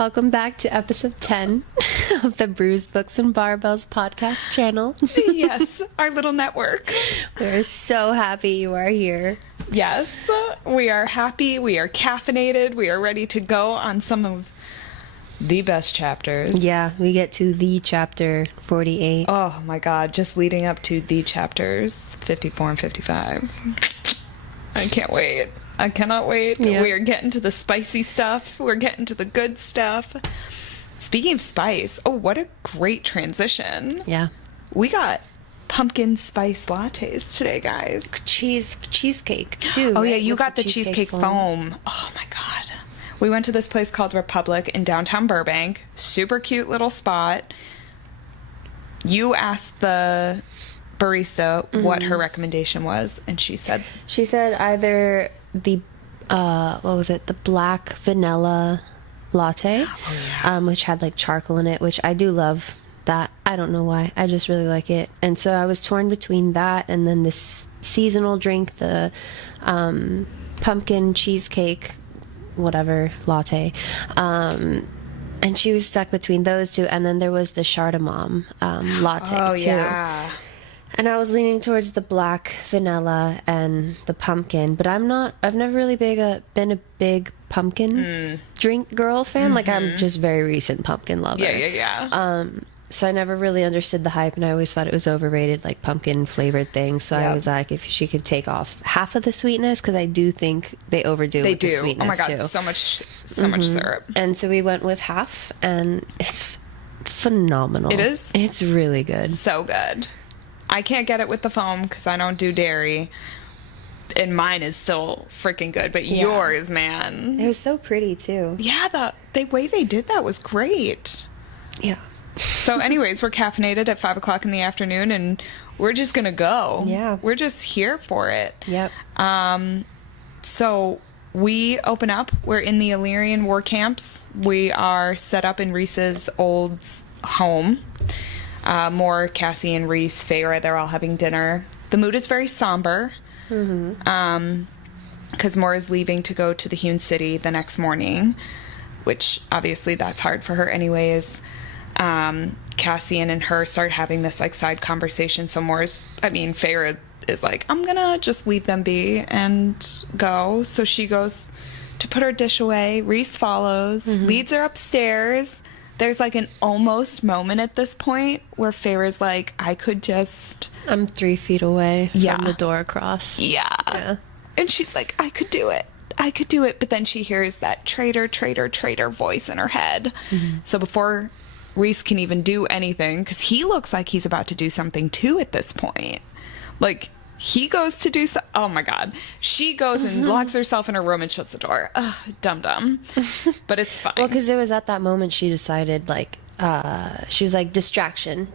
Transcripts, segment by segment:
Welcome back to episode 10 of the Brews, Books, and Barbells Podcast channel. Yes, our little network. We're so happy you are here. Yes, we are happy, we are caffeinated, we are ready to go on some of the best chapters. Yeah, we get to the chapter 48. Oh my god, just leading up to the chapters 54 and 55. I can't wait. I cannot wait. Yeah. We are getting to the spicy stuff. We're getting to the good stuff. Speaking of spice, oh, what a great transition. Yeah. We got pumpkin spice lattes today, guys. Cheesecake, too. Oh, right? yeah, you With got the cheesecake foam. Oh, my God. We went to this place called Republic in downtown Burbank. Super cute little spot. You asked the barista what her recommendation was, and she said either the what was it, the black vanilla latte, which had like charcoal in it, which I do love that. I don't know why, I just really like it. And so I was torn between that and then this seasonal drink, the pumpkin cheesecake whatever latte, and she was stuck between those two. And then there was the cardamom latte too. Yeah. And I was leaning towards the black vanilla and the pumpkin, but I've never really been a big pumpkin drink girl fan. Like, I'm just very recent pumpkin lover. Yeah. So I never really understood the hype, and I always thought it was overrated, like pumpkin flavored things. So I was like, if she could take off half of the sweetness, because I do think they overdo They with do. the sweetness Oh my God, too. so much syrup. And so we went with half, and it's phenomenal. It is? It's really good. So good. I can't get it with the foam because I don't do dairy. And mine is still freaking good, but yours, man. It was so pretty too. Yeah, the way they did that was great. Yeah. So anyways, we're caffeinated at 5 o'clock in the afternoon, and we're just going to go. Yeah. We're just here for it. Yep. So we open up. We're in the Illyrian war camps. We are set up in Rhys's old home. More Cassie and Rhys, Feyre, they're all having dinner. The mood is very somber. Because Moore is leaving to go to the Hewn City the next morning, which obviously that's hard for her anyways. Cassian and her start having this like side conversation. So Feyre is like, I'm gonna just leave them be and go. So she goes to put her dish away. Rhys follows, leads her upstairs. There's like an almost moment at this point where Feyre's like, I'm 3 feet away from the door across. Yeah. And she's like, I could do it. But then she hears that traitor voice in her head. So before Rhys can even do anything, because he looks like he's about to do something too at this point. Like, he goes to do so. Oh my God. She goes and locks herself in her room and shuts the door. Ugh, dumb. But it's fine. Well, because it was at that moment she decided, like, she was like, distraction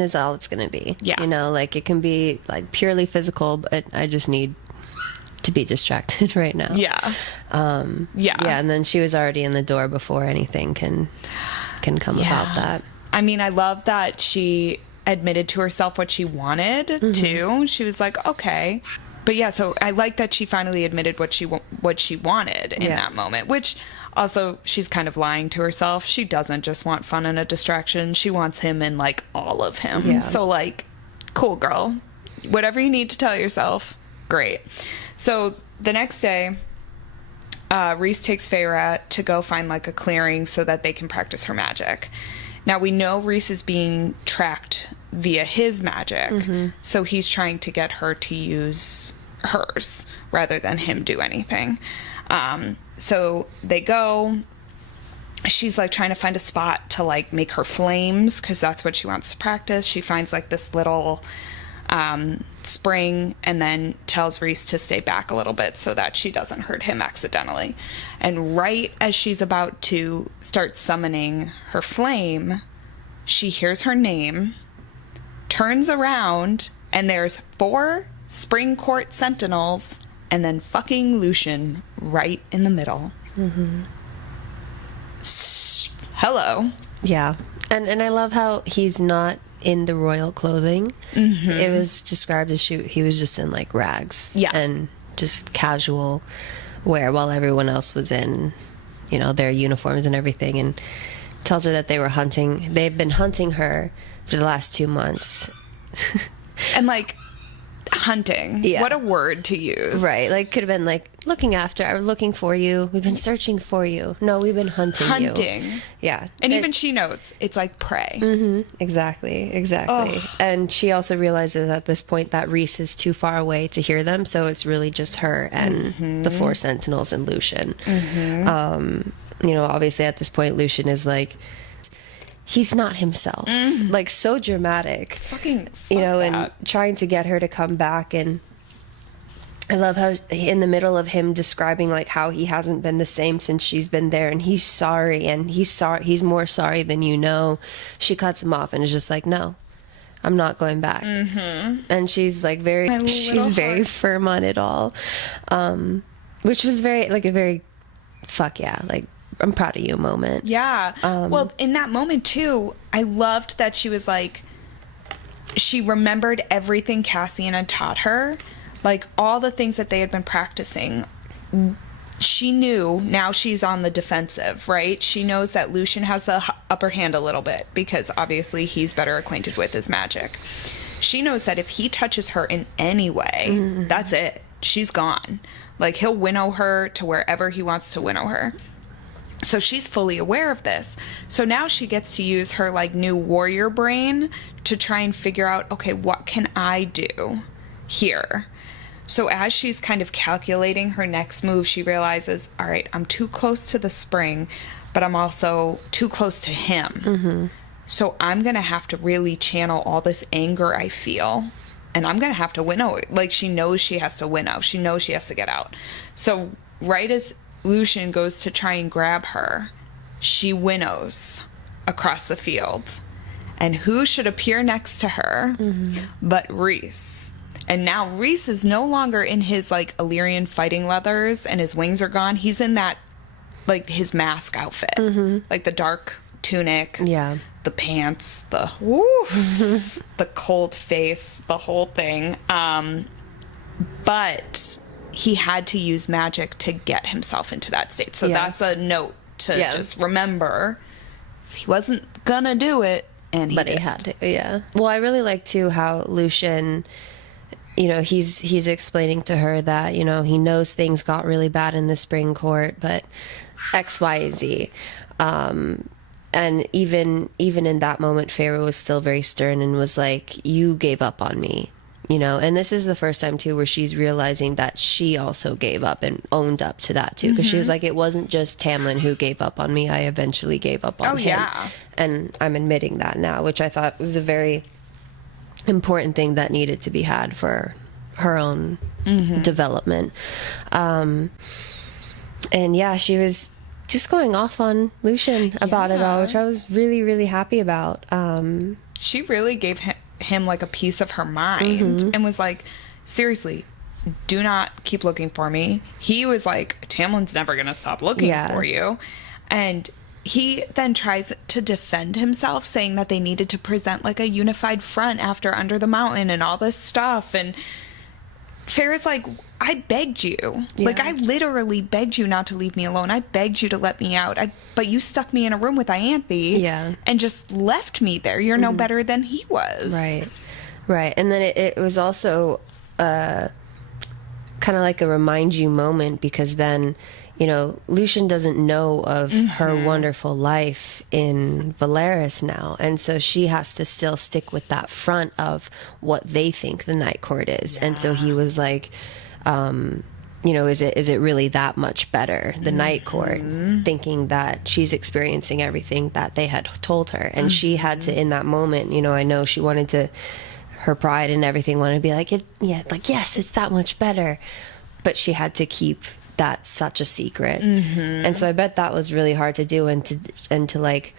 is all it's gonna be. Yeah. You know, like, it can be like purely physical, but I just need to be distracted right now. Yeah. Yeah, and then she was already in the door before anything can come about that. I mean, I love that she admitted to herself what she wanted too. She was like, okay. But yeah, so I like that she finally admitted what she wanted in that moment, which also she's kind of lying to herself. She doesn't just want fun and a distraction. She wants him and like all of him. Yeah. So like, cool girl, whatever you need to tell yourself, great. So the next day, Rhys takes Feyre to go find like a clearing so that they can practice her magic. Now we know Rhys is being tracked via his magic, so he's trying to get her to use hers rather than him do anything. So they go. She's like trying to find a spot to like make her flames because that's what she wants to practice. She finds like this little spring and then tells Rhys to stay back a little bit so that she doesn't hurt him accidentally. And right as she's about to start summoning her flame, she hears her name, turns around, and there's 4 Spring Court Sentinels and then fucking Lucian right in the middle. Hello. Yeah. And I love how he's not in the royal clothing. It was described as he was just in like rags. Yeah. And just casual wear while everyone else was in, you know, their uniforms and everything, and tells her that they've been hunting her for the last 2 months. And like, hunting. Yeah. What a word to use. Right. Like, could have been like, looking after, or looking for you. We've been searching for you. No, we've been hunting you. Hunting. Yeah. And even she knows it's like prey. Exactly. Ugh. And she also realizes at this point that Reese is too far away to hear them, so it's really just her and the 4 Sentinels and Lucian. You know, obviously at this point, Lucian is like, he's not himself. Like, so dramatic. Fuck you know, that. and trying to get her to come back. And I love how in the middle of him describing like how he hasn't been the same since she's been there, and he's sorry, and he's more sorry than you know, she cuts him off and is just like, no, I'm not going back. And she's like very firm on it all, which was very fuck yeah, like, I'm proud of you moment. Yeah. Well, in that moment too, I loved that she was like, she remembered everything Cassian had taught her, like all the things that they had been practicing. She knew. Now she's on the defensive, right? She knows that Lucian has the upper hand a little bit because obviously he's better acquainted with his magic. She knows that if he touches her in any way, that's it. She's gone. Like, he'll winnow her to wherever he wants to winnow her. So she's fully aware of this. So now she gets to use her like new warrior brain to try and figure out, okay, what can I do here? So as she's kind of calculating her next move, she realizes, all right, I'm too close to the spring, but I'm also too close to him. So I'm going to have to really channel all this anger I feel, and I'm going to have to winnow. Like, she knows she has to winnow. She knows she has to get out. So right as Lucian goes to try and grab her, she winnows across the field. And who should appear next to her but Reese? And now Reese is no longer in his like Illyrian fighting leathers and his wings are gone. He's in that, like, his mask outfit, like the dark tunic, the pants, the the cold face, the whole thing. But he had to use magic to get himself into that state. So that's a note to just remember. He wasn't gonna do it, and he had to. Yeah. Well, I really like too how Lucian, you know, he's explaining to her that, you know, he knows things got really bad in the spring court, but X, Y, Z. And even in that moment, Pharaoh was still very stern and was like, you gave up on me, you know. And this is the first time too where she's realizing that she also gave up and owned up to that too, because she was like, it wasn't just Tamlin who gave up on me, I eventually gave up on him. And I'm admitting that now, which I thought was a very important thing that needed to be had for her own development. And yeah, she was just going off on Lucian about it all, which I was really, really happy about. She really gave him like a piece of her mind and was like, seriously, do not keep looking for me. He was like, Tamlin's never gonna stop looking for you. And he then tries to defend himself, saying that they needed to present like a unified front after Under the Mountain and all this stuff. And Farrah's like, I begged you. Like, I literally begged you not to leave me alone. I begged you to let me out. But you stuck me in a room with Ianthe and just left me there. You're no better than he was. Right. And then it was also kind of like a remind you moment, because then, you know, Lucian doesn't know of her wonderful life in Valeris now. And so she has to still stick with that front of what they think the Night Court is. And so he was like, you know, is it really that much better, the Night Court, thinking that she's experiencing everything that they had told her. And she had to, in that moment, you know, I know she wanted to, her pride and everything wanted to be like, yes, it's that much better. But she had to keep that such a secret. And so I bet that was really hard to do, and to like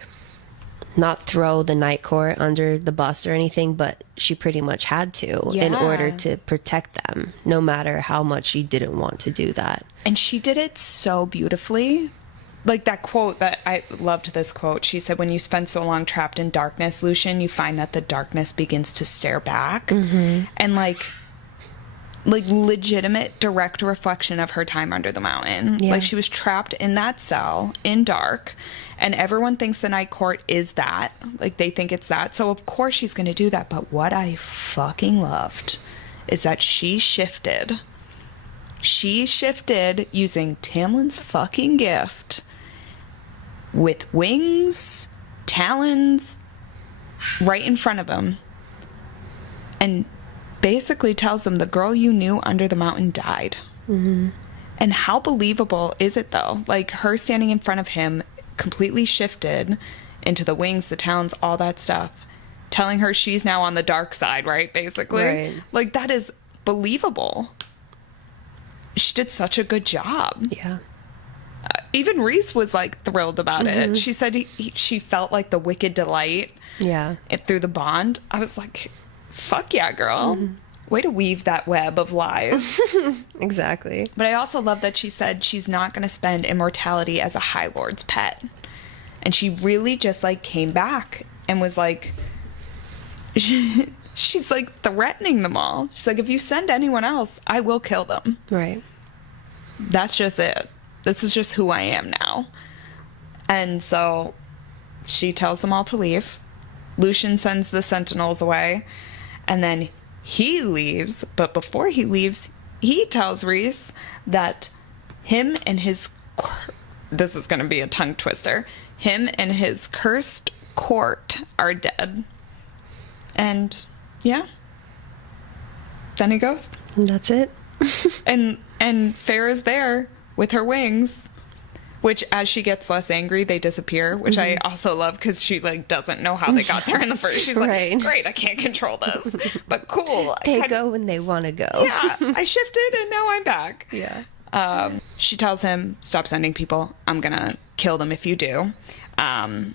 not throw the Night Court under the bus or anything, but she pretty much had to in order to protect them, no matter how much she didn't want to do that. And she did it so beautifully. Like that quote, that I loved this quote. She said, when you spend so long trapped in darkness, Lucian, you find that the darkness begins to stare back. And like, like legitimate direct reflection of her time under the mountain. Yeah. Like she was trapped in that cell in dark, and everyone thinks the night court is that. Like they think it's that. So of course she's going to do that. But what I fucking loved is that she shifted. She shifted using Tamlin's fucking gift with wings, talons, right in front of him, and basically tells him the girl you knew under the mountain died. Mm-hmm. And how believable is it though? Like her standing in front of him, completely shifted into the wings, the talons, all that stuff, telling her she's now on the dark side, right? Basically. Right. Like that is believable. She did such a good job. Yeah. Even Reese was like thrilled about it. She said she felt like the wicked delight. Yeah. Through the bond. I was like, fuck yeah, girl. Way to weave that web of lies. Exactly. But I also love that she said she's not going to spend immortality as a High Lord's pet. And she really just like came back and was like, she's like threatening them all. She's like, if you send anyone else, I will kill them. Right. That's just it. This is just who I am now. And so she tells them all to leave. Lucian sends the sentinels away. And then he leaves. But before he leaves, he tells Reese that him and his... This is going to be a tongue twister. Him and his cursed court are dead. And, yeah. Then he goes. And that's it. And Farrah's there with her wings, which as she gets less angry, they disappear, which I also love because she like doesn't know how they got there in the first. She's like, Right. great, I can't control this, but cool. They go when they want to go. Yeah, I shifted and now I'm back. Yeah. She tells him, stop sending people. I'm going to kill them if you do. And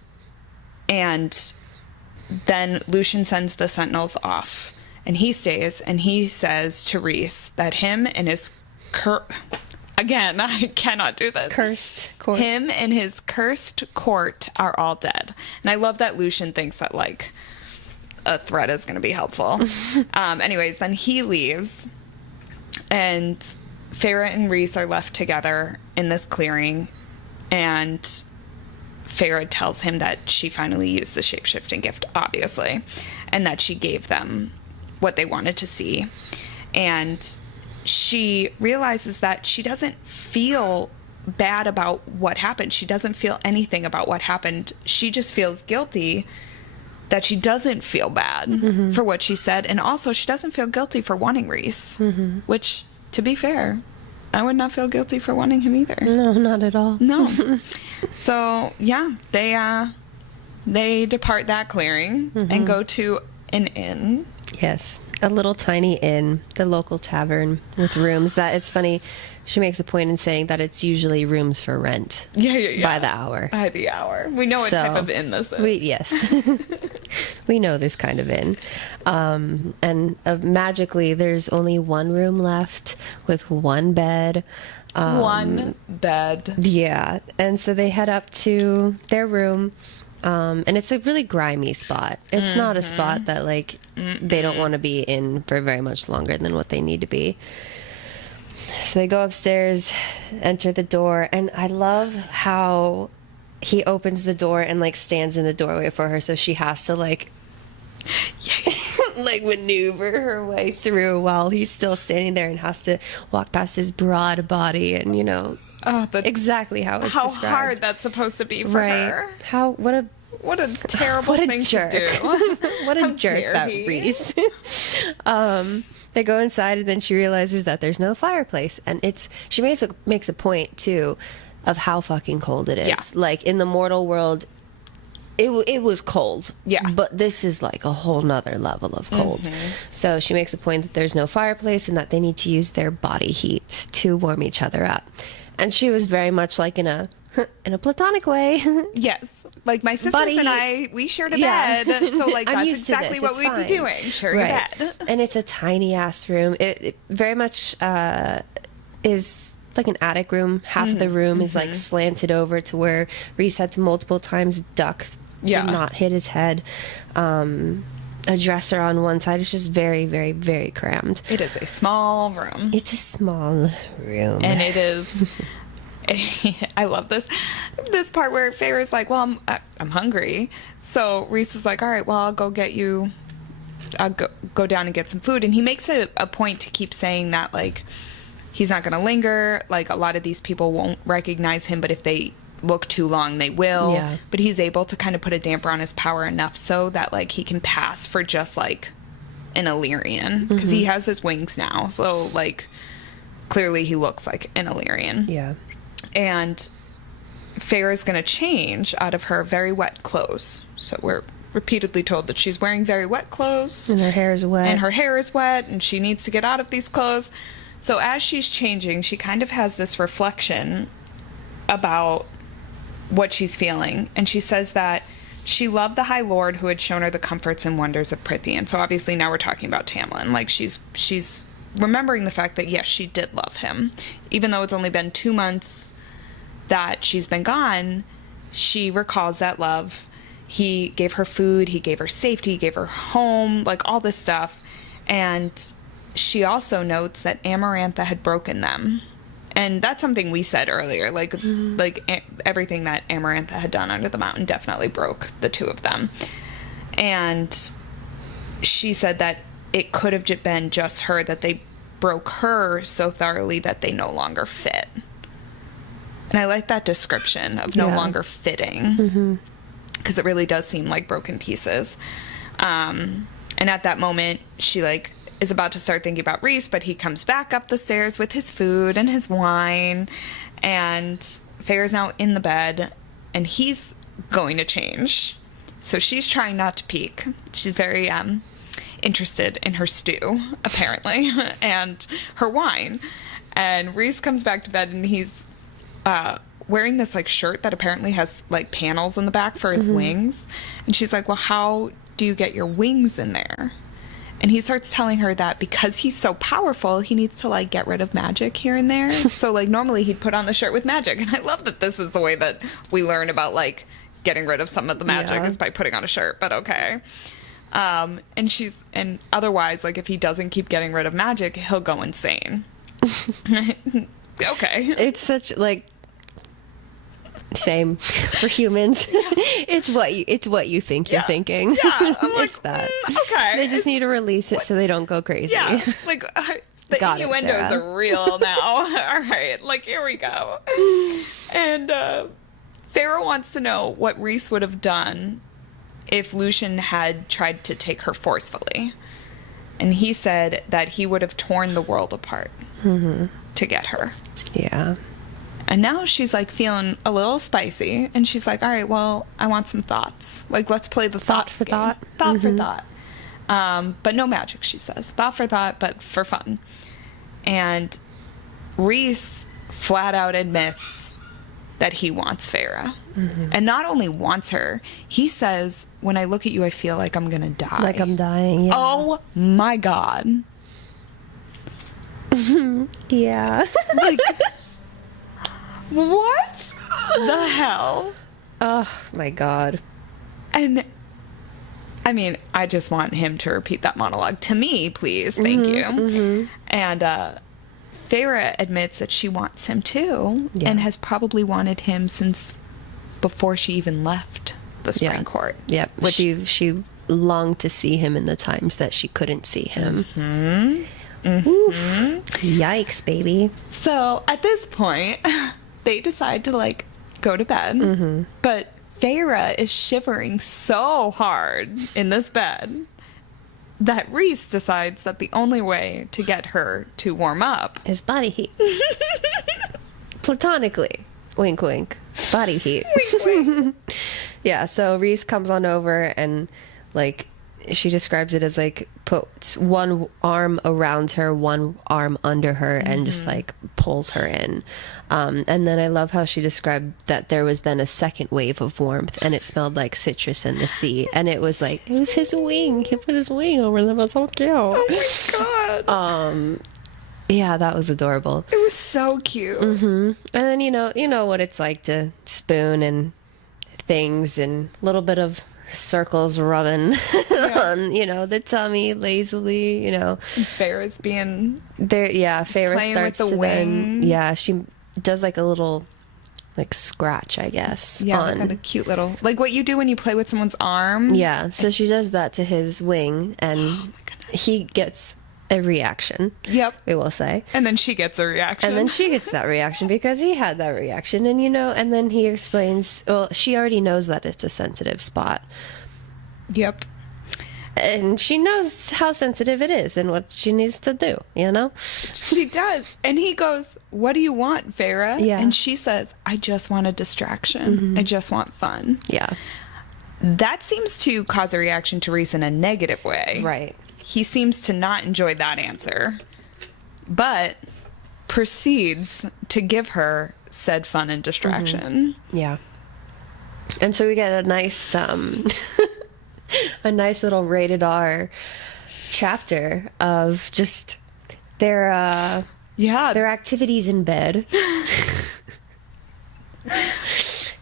then Lucian sends the sentinels off and he stays and he says to Reese that him and his... Again, I cannot do this. Cursed court. Him and his cursed court are all dead. And I love that Lucian thinks that, like, a threat is going to be helpful. Anyways, then he leaves. And Farrah and Reese are left together in this clearing. And Farrah tells him that she finally used the shape-shifting gift, obviously. And that she gave them what they wanted to see. And... she realizes that she doesn't feel bad about what happened. She doesn't feel anything about what happened. She just feels guilty that she doesn't feel bad for what she said. And also she doesn't feel guilty for wanting Reese, which, to be fair, I would not feel guilty for wanting him either. No, not at all. No. So, yeah, they depart that clearing and go to an inn. Yes. A little tiny inn, the local tavern with rooms. That it's funny, she makes a point in saying that it's usually rooms for rent. Yeah. By the hour. By the hour. We know what type of inn this is. Yes. We know this kind of inn. And magically, there's only one room left with one bed. One bed. Yeah. And so they head up to their room. And it's a really grimy spot. It's not a spot that, like, they don't want to be in for very much longer than what they need to be. So they go upstairs, enter the door, and I love how he opens the door and, like, stands in the doorway for her, so she has to, like, like, maneuver her way through while he's still standing there and has to walk past his broad body and, you know... exactly how it's described. How hard that's supposed to be for her. What a terrible thing to do. What a jerk that Reese. They go inside and then she realizes that there's no fireplace, and she makes a point too of how fucking cold it is. Yeah. Like in the mortal world, it was cold. Yeah. But this is like a whole nother level of cold. So she makes a point that there's no fireplace and that they need to use their body heat to warm each other up. And she was very much like in a platonic way. Yes. Like my sisters Buddy. and I, we shared a bed. So like I'm that's used to exactly this. what It's we'd fine. be doing. Sharing a bed. And it's a tiny ass room. It very much is like an attic room. Half of the room is like slanted over to where Reese had to multiple times duck to not hit his head. a dresser on one side. It's just very, very, very crammed. It is a small room. It's a small room. And it is... I love this part where Feyre's like, well, I'm hungry. So Rhys is like, all right, well, I'll go get you... I'll go down and get some food. And he makes it a point to keep saying that, like, he's not going to linger. Like, a lot of these people won't recognize him, but if they look too long, they will. Yeah. But he's able to kind of put a damper on his power enough so that, like, he can pass for just, like, an Illyrian. Because he has his wings now. So, like, clearly he looks like an Illyrian. Yeah. And Feyre's going to change out of her very wet clothes. So we're repeatedly told that she's wearing very wet clothes. And her hair is wet. And her hair is wet, and she needs to get out of these clothes. So as she's changing, she kind of has this reflection about what she's feeling. And she says that she loved the High Lord who had shown her the comforts and wonders of Prythian. So obviously now we're talking about Tamlin. Like, she's remembering the fact that, yes, she did love him. Even though it's only been 2 months that she's been gone, she recalls that love. He gave her food, he gave her safety, he gave her home, like, all this stuff. And she also notes that Amarantha had broken them. And that's something we said earlier. Like, everything that Amarantha had done under the mountain definitely broke the two of them. And she said that it could have been just her, that they broke her so thoroughly that they no longer fit. And I like that description of no longer fitting. Because it really does seem like broken pieces. And at that moment, she, like, is about to start thinking about Rhys, but he comes back up the stairs with his food and his wine. And Feyre's now in the bed, and he's going to change. So she's trying not to peek. She's very interested in her stew, apparently, and her wine. And Rhys comes back to bed, and he's wearing this, like, shirt that apparently has, like, panels in the back for his wings. And she's like, well, how do you get your wings in there? And he starts telling her that because he's so powerful, he needs to, like, get rid of magic here and there. So, like, normally he'd put on the shirt with magic. And I love that this is the way that we learn about, like, getting rid of some of the magic is by putting on a shirt. But okay. And otherwise, like, if he doesn't keep getting rid of magic, he'll go insane. Okay. It's such, like, same for humans. It's what you think you're thinking. Yeah, I'm like, it's that. Okay. They just need to release it so they don't go crazy. Yeah, like, the innuendos are real now. All right, like, here we go. And Feyre wants to know what Rhys would have done if Lucian had tried to take her forcefully. And he said that he would have torn the world apart to get her. Yeah. And now she's, like, feeling a little spicy. And she's like, all right, well, I want some thoughts. Like, let's play the thoughts game. Thought for thought. But no magic, she says. Thought for thought, but for fun. And Rhys flat out admits that he wants Feyre. And not only wants her, he says, when I look at you, I feel like I'm going to die. Like I'm dying, yeah. Oh, my God. Yeah. Like... What the hell? Oh, my God. And, I mean, I just want him to repeat that monologue to me, please. Thank you. And Feyre admits that she wants him, too, and has probably wanted him since before she even left the Spring Court. Yep. She longed to see him in the times that she couldn't see him. Yikes, baby. So, at this point... they decide to, like, go to bed. But Feyre is shivering so hard in this bed that Rhys decides that the only way to get her to warm up is body heat. Platonically. Wink, wink. Body heat. Wink, wink. Yeah, so Rhys comes on over and, like, she describes it as, like, puts one arm around her, one arm under her, and just, like, pulls her in. And then I love how she described that there was then a second wave of warmth, and it smelled like citrus in the sea. And it was like, it was his wing. He put his wing over them. It's so cute. Oh, my God. Yeah, that was adorable. It was so cute. And then, you know what it's like to spoon and things and a little bit of circles rubbing on, the tummy lazily, Farrah's being there. Yeah, Farrah playing starts with the to wing. then, yeah, she does like a little like scratch, I guess. Yeah, on, kind of cute little, like what you do when you play with someone's arm. yeah. So she does that to his wing, and he gets a reaction. Yep. We will say. And then she gets a reaction. And then she gets that reaction because he had that reaction. And, and then he explains, well, she already knows that it's a sensitive spot. Yep. And she knows how sensitive it is and what she needs to do, She does. And he goes, what do you want, Farrah? Yeah. And she says, I just want a distraction. I just want fun. Yeah. That seems to cause a reaction to Reese in a negative way. Right. He seems to not enjoy that answer, but proceeds to give her said fun and distraction. Yeah. And so we get a nice, a nice little rated R chapter of just their activities in bed.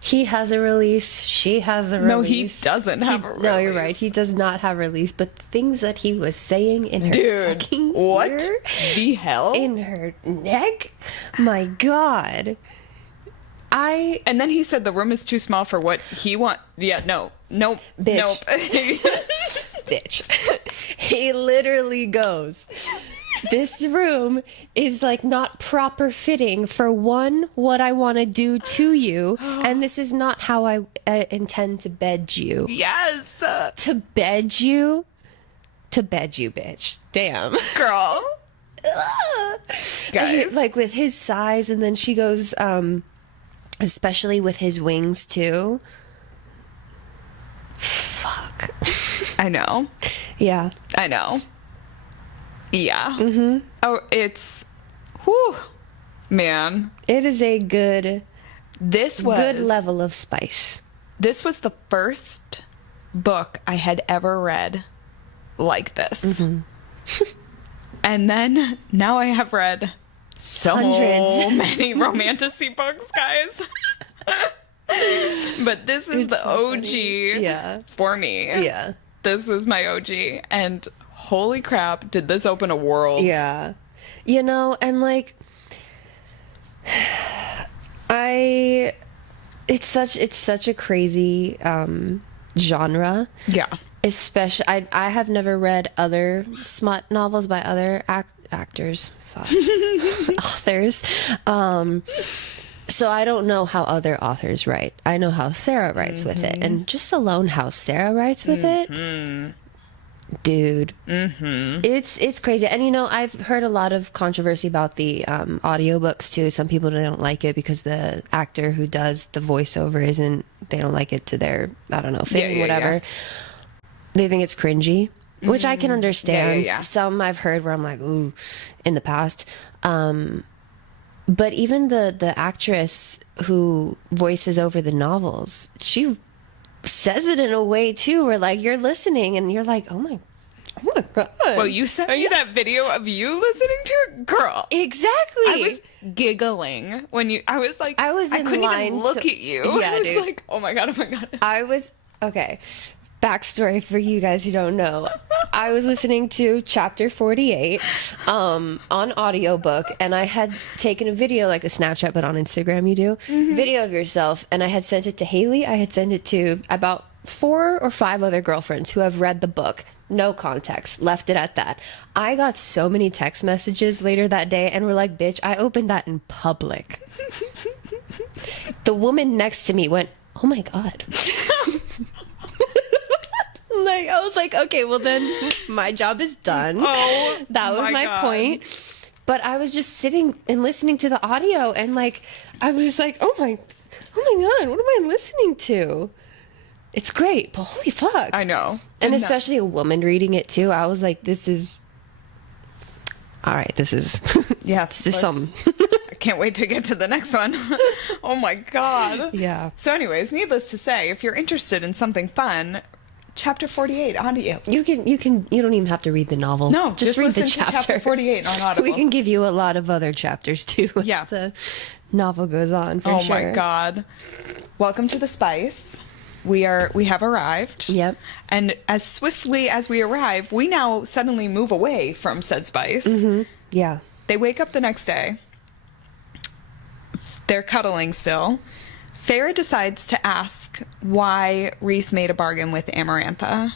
He has a release. She has a release. No, he doesn't have a release. No, you're right. He does not have a release. But the things that he was saying in her fucking what ear, the hell? in her neck, my God. And then he said the room is too small for what he want. Yeah, nope, Bitch. nope. Bitch. He literally goes, this room is like not proper fitting for what I want to do to you, and this is not how I intend to bed you. Yes. To bed you, bitch. Damn. Girl. Guys. Like with his size, and then she goes, especially with his wings too. Fuck. I know. Yeah. I know. Yeah. Mm-hmm. Oh, it's... Whew. Man. It is a good Good level of spice. This was the first book I had ever read like this. Mm-hmm. And then now I have read so Hundreds. many romantasy books, guys. But this is It's the so OG funny. for me. Yeah. This was my OG. And holy crap, did this open a world. Yeah. And like, it's such a crazy genre. Yeah. Especially, I have never read other smut novels by other actors. Fuck. Authors. So I don't know how other authors write. I know how Sarah writes with it. And just alone how Sarah writes with it, dude, it's crazy. And I've heard a lot of controversy about the audiobooks too. Some people don't like it because the actor who does the voiceover they don't like it to their, I don't know, fitting, whatever. Yeah. They think it's cringy, which I can understand. Yeah. Some I've heard where I'm like, ooh, in the past. But even the actress who voices over the novels, she says it in a way too, where like you're listening and you're like, oh my God. Well, you sent me that video of you listening to it, girl. Exactly. I was giggling when I was like, I couldn't even look at you. Yeah, I was dude. like, oh my God. Okay. Backstory for you guys who don't know. I was listening to chapter 48 on audiobook, and I had taken a video, like a Snapchat, but on Instagram you do, video of yourself, and I had sent it to Haley. I had sent it to about 4 or 5 other girlfriends who have read the book. No context. Left it at that. I got so many text messages later that day and were like, bitch, I opened that in public. The woman next to me went, oh my God. Like, I was like, okay, well then my job is done. Oh, that was my God. point. But I was just sitting and listening to the audio, and like, I was like, oh my God, what am I listening to? It's great, but holy fuck. I know. And especially a woman reading it too. I was like, this is yeah, this is something. I can't wait to get to the next one. Oh my God. Yeah. So anyways, needless to say, if you're interested in something fun, chapter 48 audio. You don't even have to read the novel. No, just read the listen to chapter 48 on Audible. We can give you a lot of other chapters too as the novel goes on, for sure. Oh my God. Welcome to the spice. we have arrived. Yep. And as swiftly as we arrive, we now suddenly move away from said spice. Yeah. They wake up the next day. They're cuddling still. Farrah decides to ask why Rhys made a bargain with Amarantha.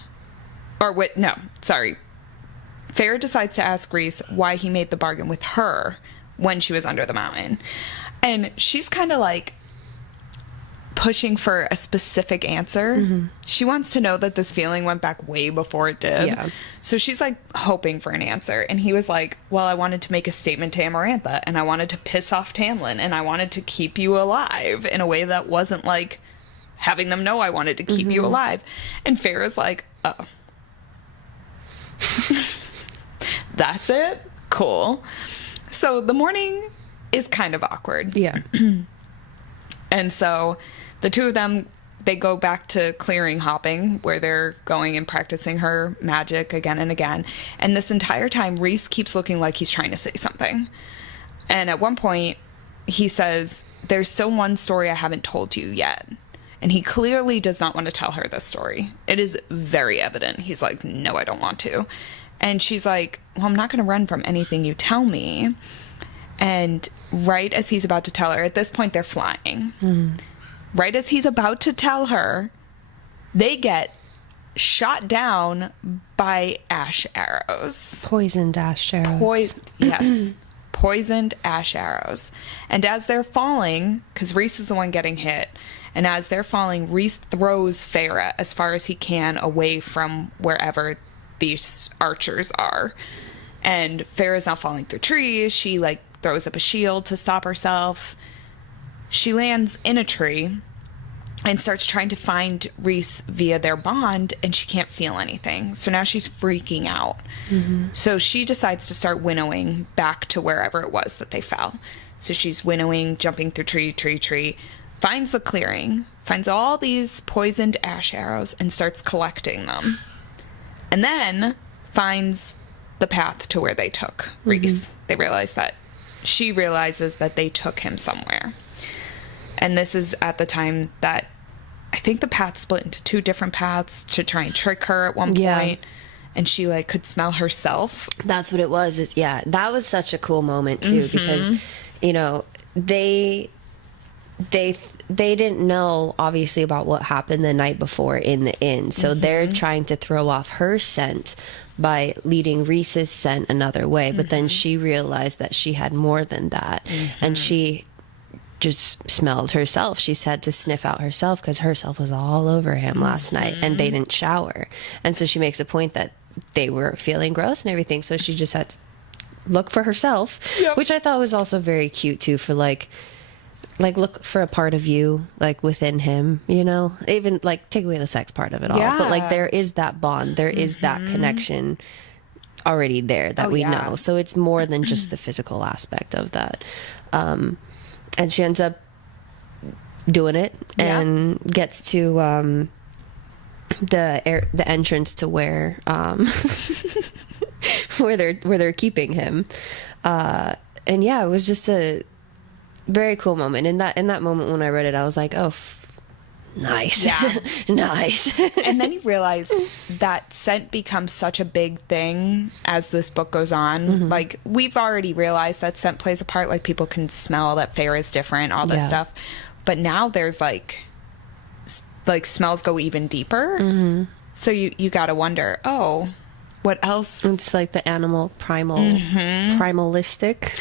Farrah decides to ask Rhys why he made the bargain with her when she was under the mountain. And she's kind of like pushing for a specific answer. She wants to know that this feeling went back way before it did. Yeah. So she's like hoping for an answer. And he was like, well, I wanted to make a statement to Amarantha, and I wanted to piss off Tamlin, and I wanted to keep you alive in a way that wasn't like having them know I wanted to keep you alive. And Farrah's like, oh. That's it? Cool. So the morning is kind of awkward. Yeah. And so the two of them, they go back to clearing hopping, where they're going and practicing her magic again and again. And this entire time, Rhys keeps looking like he's trying to say something. And at one point, he says, there's still one story I haven't told you yet. And he clearly does not want to tell her this story. It is very evident. He's like, no, I don't want to. And she's like, well, I'm not going to run from anything you tell me. And right as he's about to tell her, at this point, they're flying. Right as he's about to tell her, they get shot down by ash arrows. Poisoned ash arrows. Yes. Poisoned ash arrows. And as they're falling, because Rhys is the one getting hit, and as they're falling, Rhys throws Farrah as far as he can away from wherever these archers are. And Farrah's now falling through trees. She like throws up a shield to stop herself. She lands in a tree and starts trying to find Rhys via their bond, and she can't feel anything. So now she's freaking out. So she decides to start winnowing back to wherever it was that they fell. So she's winnowing, jumping through tree, finds the clearing, finds all these poisoned ash arrows, and starts collecting them. And then finds the path to where they took Rhys. She realizes that they took him somewhere. And this is at the time that I think the path split into two different paths to try and trick her at one point. And she like could smell herself. That's what it was. That was such a cool moment too, because you know, they didn't know obviously about what happened the night before in the inn. So they're trying to throw off her scent by leading Rhys's scent another way. But then she realized that she had more than that. And she just smelled herself. She had to sniff out herself because herself was all over him last night, and they didn't shower. And so she makes a point that they were feeling gross and everything. So she just had to look for herself, which I thought was also very cute too, for like look for a part of you like within him, you know, even like take away the sex part of it all, but like there is that bond, there is that connection already there that we know. So it's more than just the physical aspect of that. And she ends up doing it and gets to the entrance to where where they're keeping him, and it was just a very cool moment. In that moment when I read it, I was like, oh, nice. Nice. And then you realize that scent becomes such a big thing as this book goes on. Like, we've already realized that scent plays a part. Like, people can smell that Farrah is different, all this stuff. But now there's like smells go even deeper. So you gotta wonder, oh, what else? It's like the animal primalistic.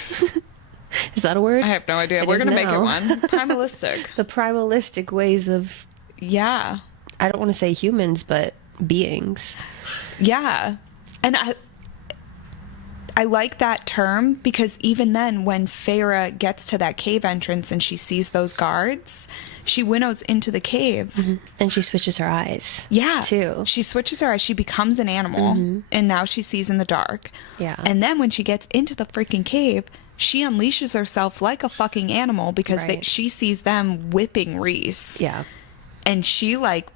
Is that a word? I have no idea. We're going to make it one. Primalistic. The primalistic ways of... Yeah. I don't want to say humans, but beings. Yeah. And I like that term, because even then, when Farrah gets to that cave entrance and she sees those guards, she winnows into the cave. And she switches her eyes. Yeah. Too. She switches her eyes. She becomes an animal. And now she sees in the dark. Yeah. And then when she gets into the freaking cave, she unleashes herself like a fucking animal, because she sees them whipping Rhys. Yeah. And she like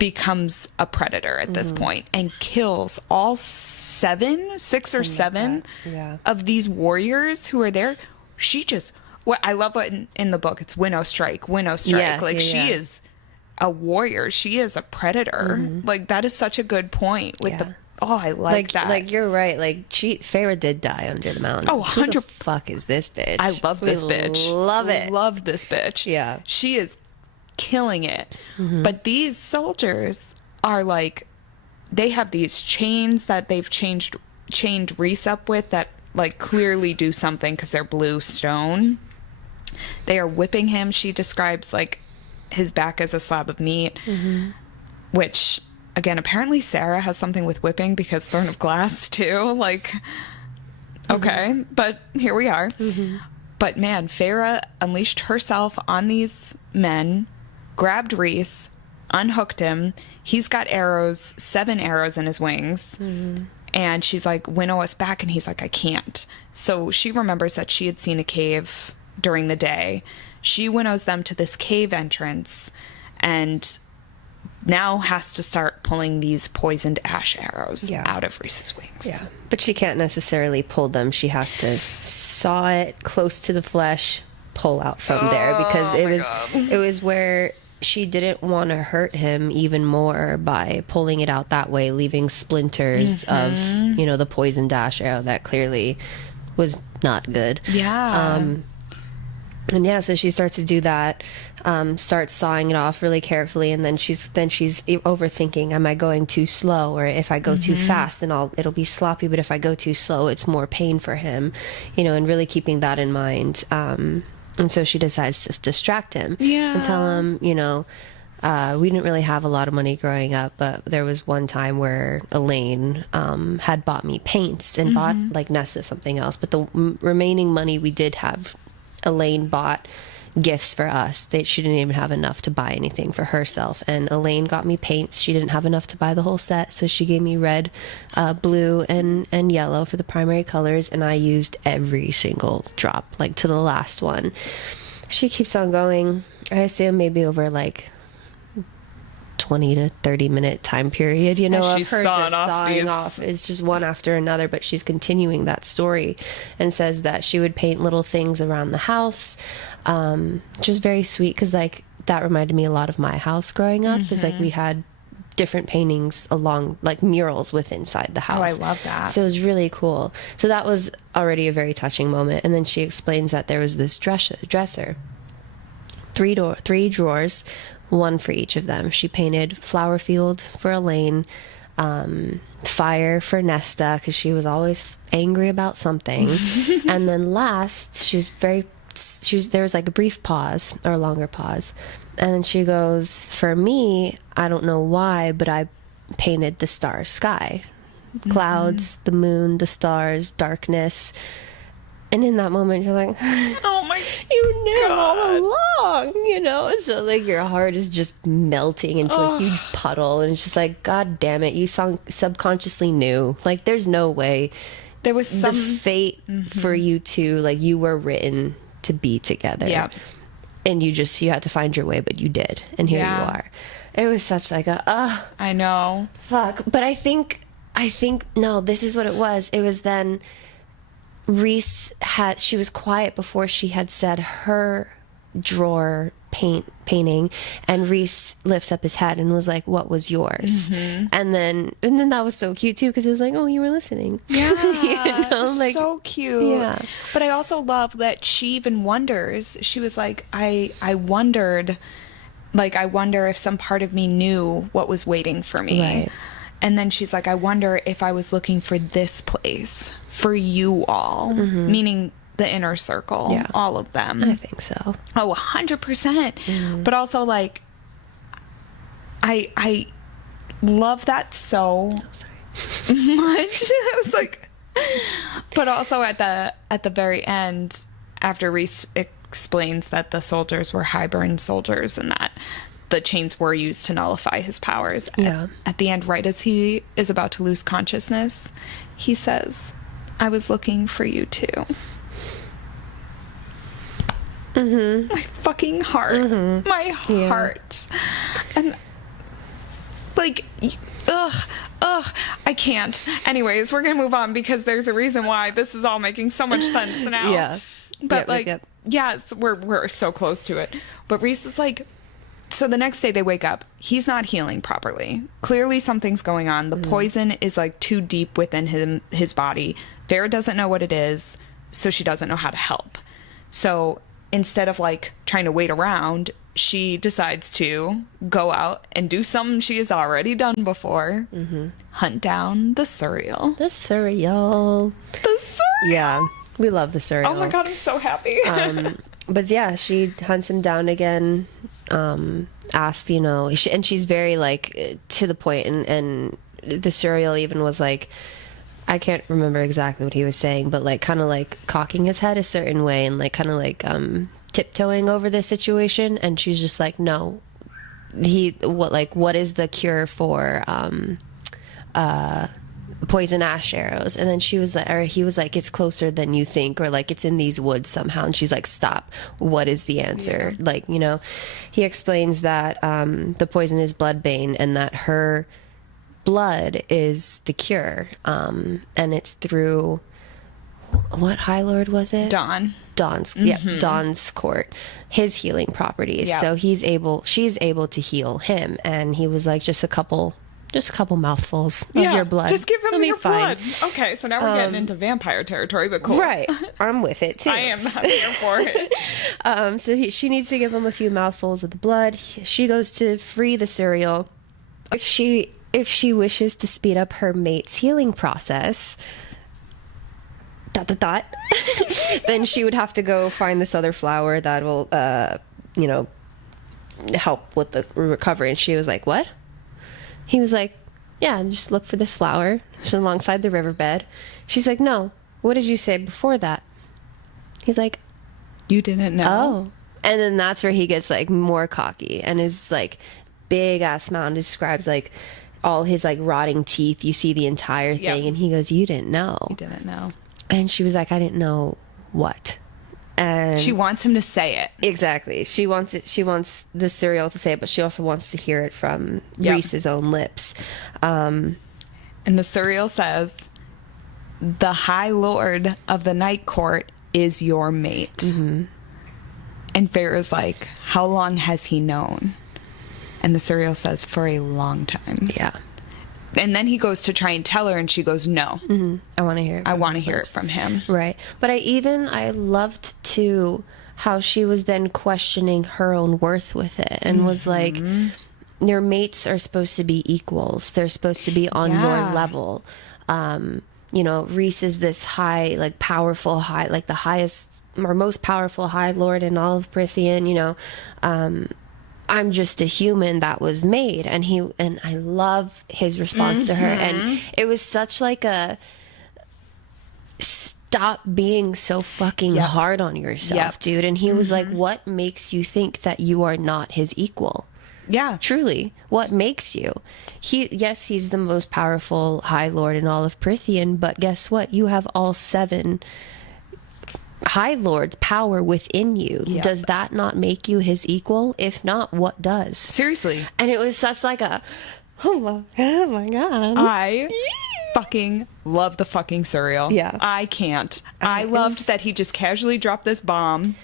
becomes a predator at this point and kills all six or seven of these warriors who are there. She just, I love what in the book, it's winnow strike. She is a warrior. She is a predator. Like, that is such a good point with Yeah. I like that. Like, you're right. Like, Feyre did die under the mountain. Oh, Who the 100 fuck is this bitch? I love this bitch. Love it. Love this bitch. Yeah. She is killing it. But these soldiers are like, they have these chains that they've chained Rhys up with that like clearly do something because they're blue stone. They are whipping him. She describes like his back as a slab of meat, which again, apparently Sarah has something with whipping because Throne of Glass too. Like, okay, but here we are. But man, Feyre unleashed herself on these men, grabbed Rhys, unhooked him. He's got arrows, 7 arrows in his wings. And she's like, winnow us back. And he's like, I can't. So she remembers that she had seen a cave during the day. She winnows them to this cave entrance and now has to start pulling these poisoned ash arrows out of Rhys's wings. Yeah. But she can't necessarily pull them. She has to saw it close to the flesh, pull out from there, because it was where she didn't want to hurt him even more by pulling it out that way, leaving splinters of, you know, the poisoned ash arrow that clearly was not good. Yeah. And yeah, so she starts to do that, starts sawing it off really carefully, and then she's overthinking, am I going too slow? Or if I go too fast, then it'll be sloppy, but if I go too slow, it's more pain for him, you know, and really keeping that in mind. And so she decides to distract him and tell him, you know, we didn't really have a lot of money growing up, but there was one time where Elaine had bought me paints and bought like Nessa something else, but the remaining money we did have, Elaine bought gifts for us. She didn't even have enough to buy anything for herself, and Elaine got me paints. She didn't have enough to buy the whole set, so she gave me red, blue, and yellow for the primary colors, and I used every single drop, like to the last one. She keeps on going. I assume maybe over like 20 to 30 minute time period, you know, of her just sawing off. It's just one after another, but she's continuing that story and says that she would paint little things around the house, which is very sweet, because like that reminded me a lot of my house growing up, because like we had different paintings along, like murals with inside the house. Oh, I love that. So it was really cool. So that was already a very touching moment. And then she explains that there was this dresser, three drawers, one for each of them. She painted flower field for Elaine, fire for Nesta, because she was always angry about something. And then last, there was like a brief pause, or a longer pause, and then she goes, for me, I don't know why, but I painted the stars, sky, clouds, the moon, the stars, darkness. And in that moment, you're like, oh my you knew God. all along, you know? So, like, your heart is just melting into a huge puddle. And it's just like, God damn it, you subconsciously knew. Like, there's no way. There was some the fate for you two, like, you were written to be together. Yeah. And you had to find your way, but you did. And here you are. It was such like I know. Fuck. But I think, no, this is what it was. It was then... Rhys she was quiet before she had said her drawer painting, and Rhys lifts up his head and was like, what was yours? And then that was so cute too, because it was like, oh, you were listening. Yeah. You know, like, so cute. Yeah. But I also love that she even wonders, she was like, I wondered, like, I wonder if some part of me knew what was waiting for me. Right. And then she's like, I wonder if I was looking for this place for you all, meaning the inner circle, all of them. I think so. Oh, 100%. But also, like, I love that so much. I was like, but also at the very end, after Rhys explains that the soldiers were Hybern soldiers and that the chains were used to nullify his powers. Yeah. At the end, right as he is about to lose consciousness, he says, I was looking for you too. My fucking heart. My heart. And like, I can't. Anyways, we're gonna move on, because there's a reason why this is all making so much sense now. Yeah. But yes, we're so close to it. But Rhys is like So the next day they wake up. He's not healing properly. Clearly something's going on. The poison is like too deep within his body. Farrah doesn't know what it is, so she doesn't know how to help. So instead of like trying to wait around, she decides to go out and do something she has already done before. Hunt down the cereal. The cereal. The cereal. Yeah, we love the cereal. Oh my God, I'm so happy. But yeah, she hunts him down again. Asked, you know, and she's very like to the point, and the cereal even was like, I can't remember exactly what he was saying, but like kind of like cocking his head a certain way and like kind of like tiptoeing over the situation. And she's just like, no, what is the cure for poison ash arrows? And then she was like, or he was like, it's closer than you think, or like it's in these woods somehow. And she's like, stop, what is the answer? Yeah. Like, you know, he explains that the poison is bloodbane and that her blood is the cure, and it's through what High Lord was it? Dawn's Dawn's court, his healing properties. So she's able to heal him. And he was like, just a couple mouthfuls of your blood. Just give him your blood. Okay, so now we're getting into vampire territory, but cool. Right. I'm with it too. I am not here for it. So she needs to give him a few mouthfuls of the blood. She goes to free the cereal. If she wishes to speed up her mate's healing process, then she would have to go find this other flower that will, help with the recovery. And she was like, what? He was like, yeah, just look for this flower. It's alongside the riverbed. She's like, no, what did you say before that? He's like, you didn't know? Oh. And then that's where he gets like more cocky, and his like big ass smile describes like all his like rotting teeth. You see the entire thing. And he goes, you didn't know. You didn't know. And she was like, I didn't know what? And she wants him to say it. Exactly. She wants the cereal to say it, but she also wants to hear it from Reese's own lips. And the cereal says, the High Lord of the Night Court is your mate. And Farrah's like, how long has he known? And the cereal says, for a long time. Yeah. And then he goes to try and tell her, and she goes, no. I want to hear it. I want to hear it from him. Right. But I loved, too, how she was then questioning her own worth with it, and was like, your mates are supposed to be equals. They're supposed to be on your level. You know, Reese is this high, like, powerful high, like the highest or most powerful High Lord in all of Prithian, you know. I'm just a human that was made. And I love his response to her. And it was such like a stop being so fucking hard on yourself, dude. And he was like, what makes you think that you are not his equal? Yeah. Truly. What makes you? He's the most powerful High Lord in all of Prithian, but guess what? You have all 7 High Lord's power within you. Yep. Does that not make you his equal? If not, what does? Seriously. And it was such like a, oh my god. I fucking love the fucking cereal. Yeah. I can't. I loved that he just casually dropped this bomb.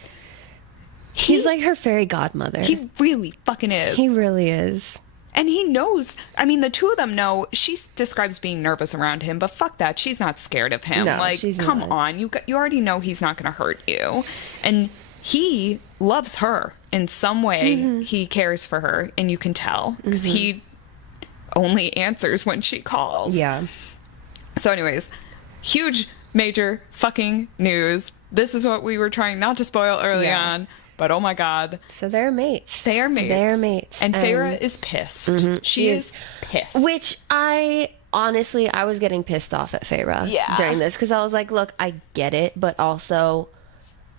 He's like her fairy godmother. He really fucking is. He really is. And he knows, I mean, the two of them know. She describes being nervous around him, but fuck that. She's not scared of him. No, like, she's come not. on. You already know he's not going to hurt you. And he loves her in some way. He cares for her, and you can tell, because he only answers when she calls. Yeah. So anyways, huge, major fucking news. This is what we were trying not to spoil early on. But oh my god. So they're mates. They are mates. They're mates. And Farrah is pissed. She is pissed. Which I was getting pissed off at Farrah during this. Because I was like, look, I get it. But also,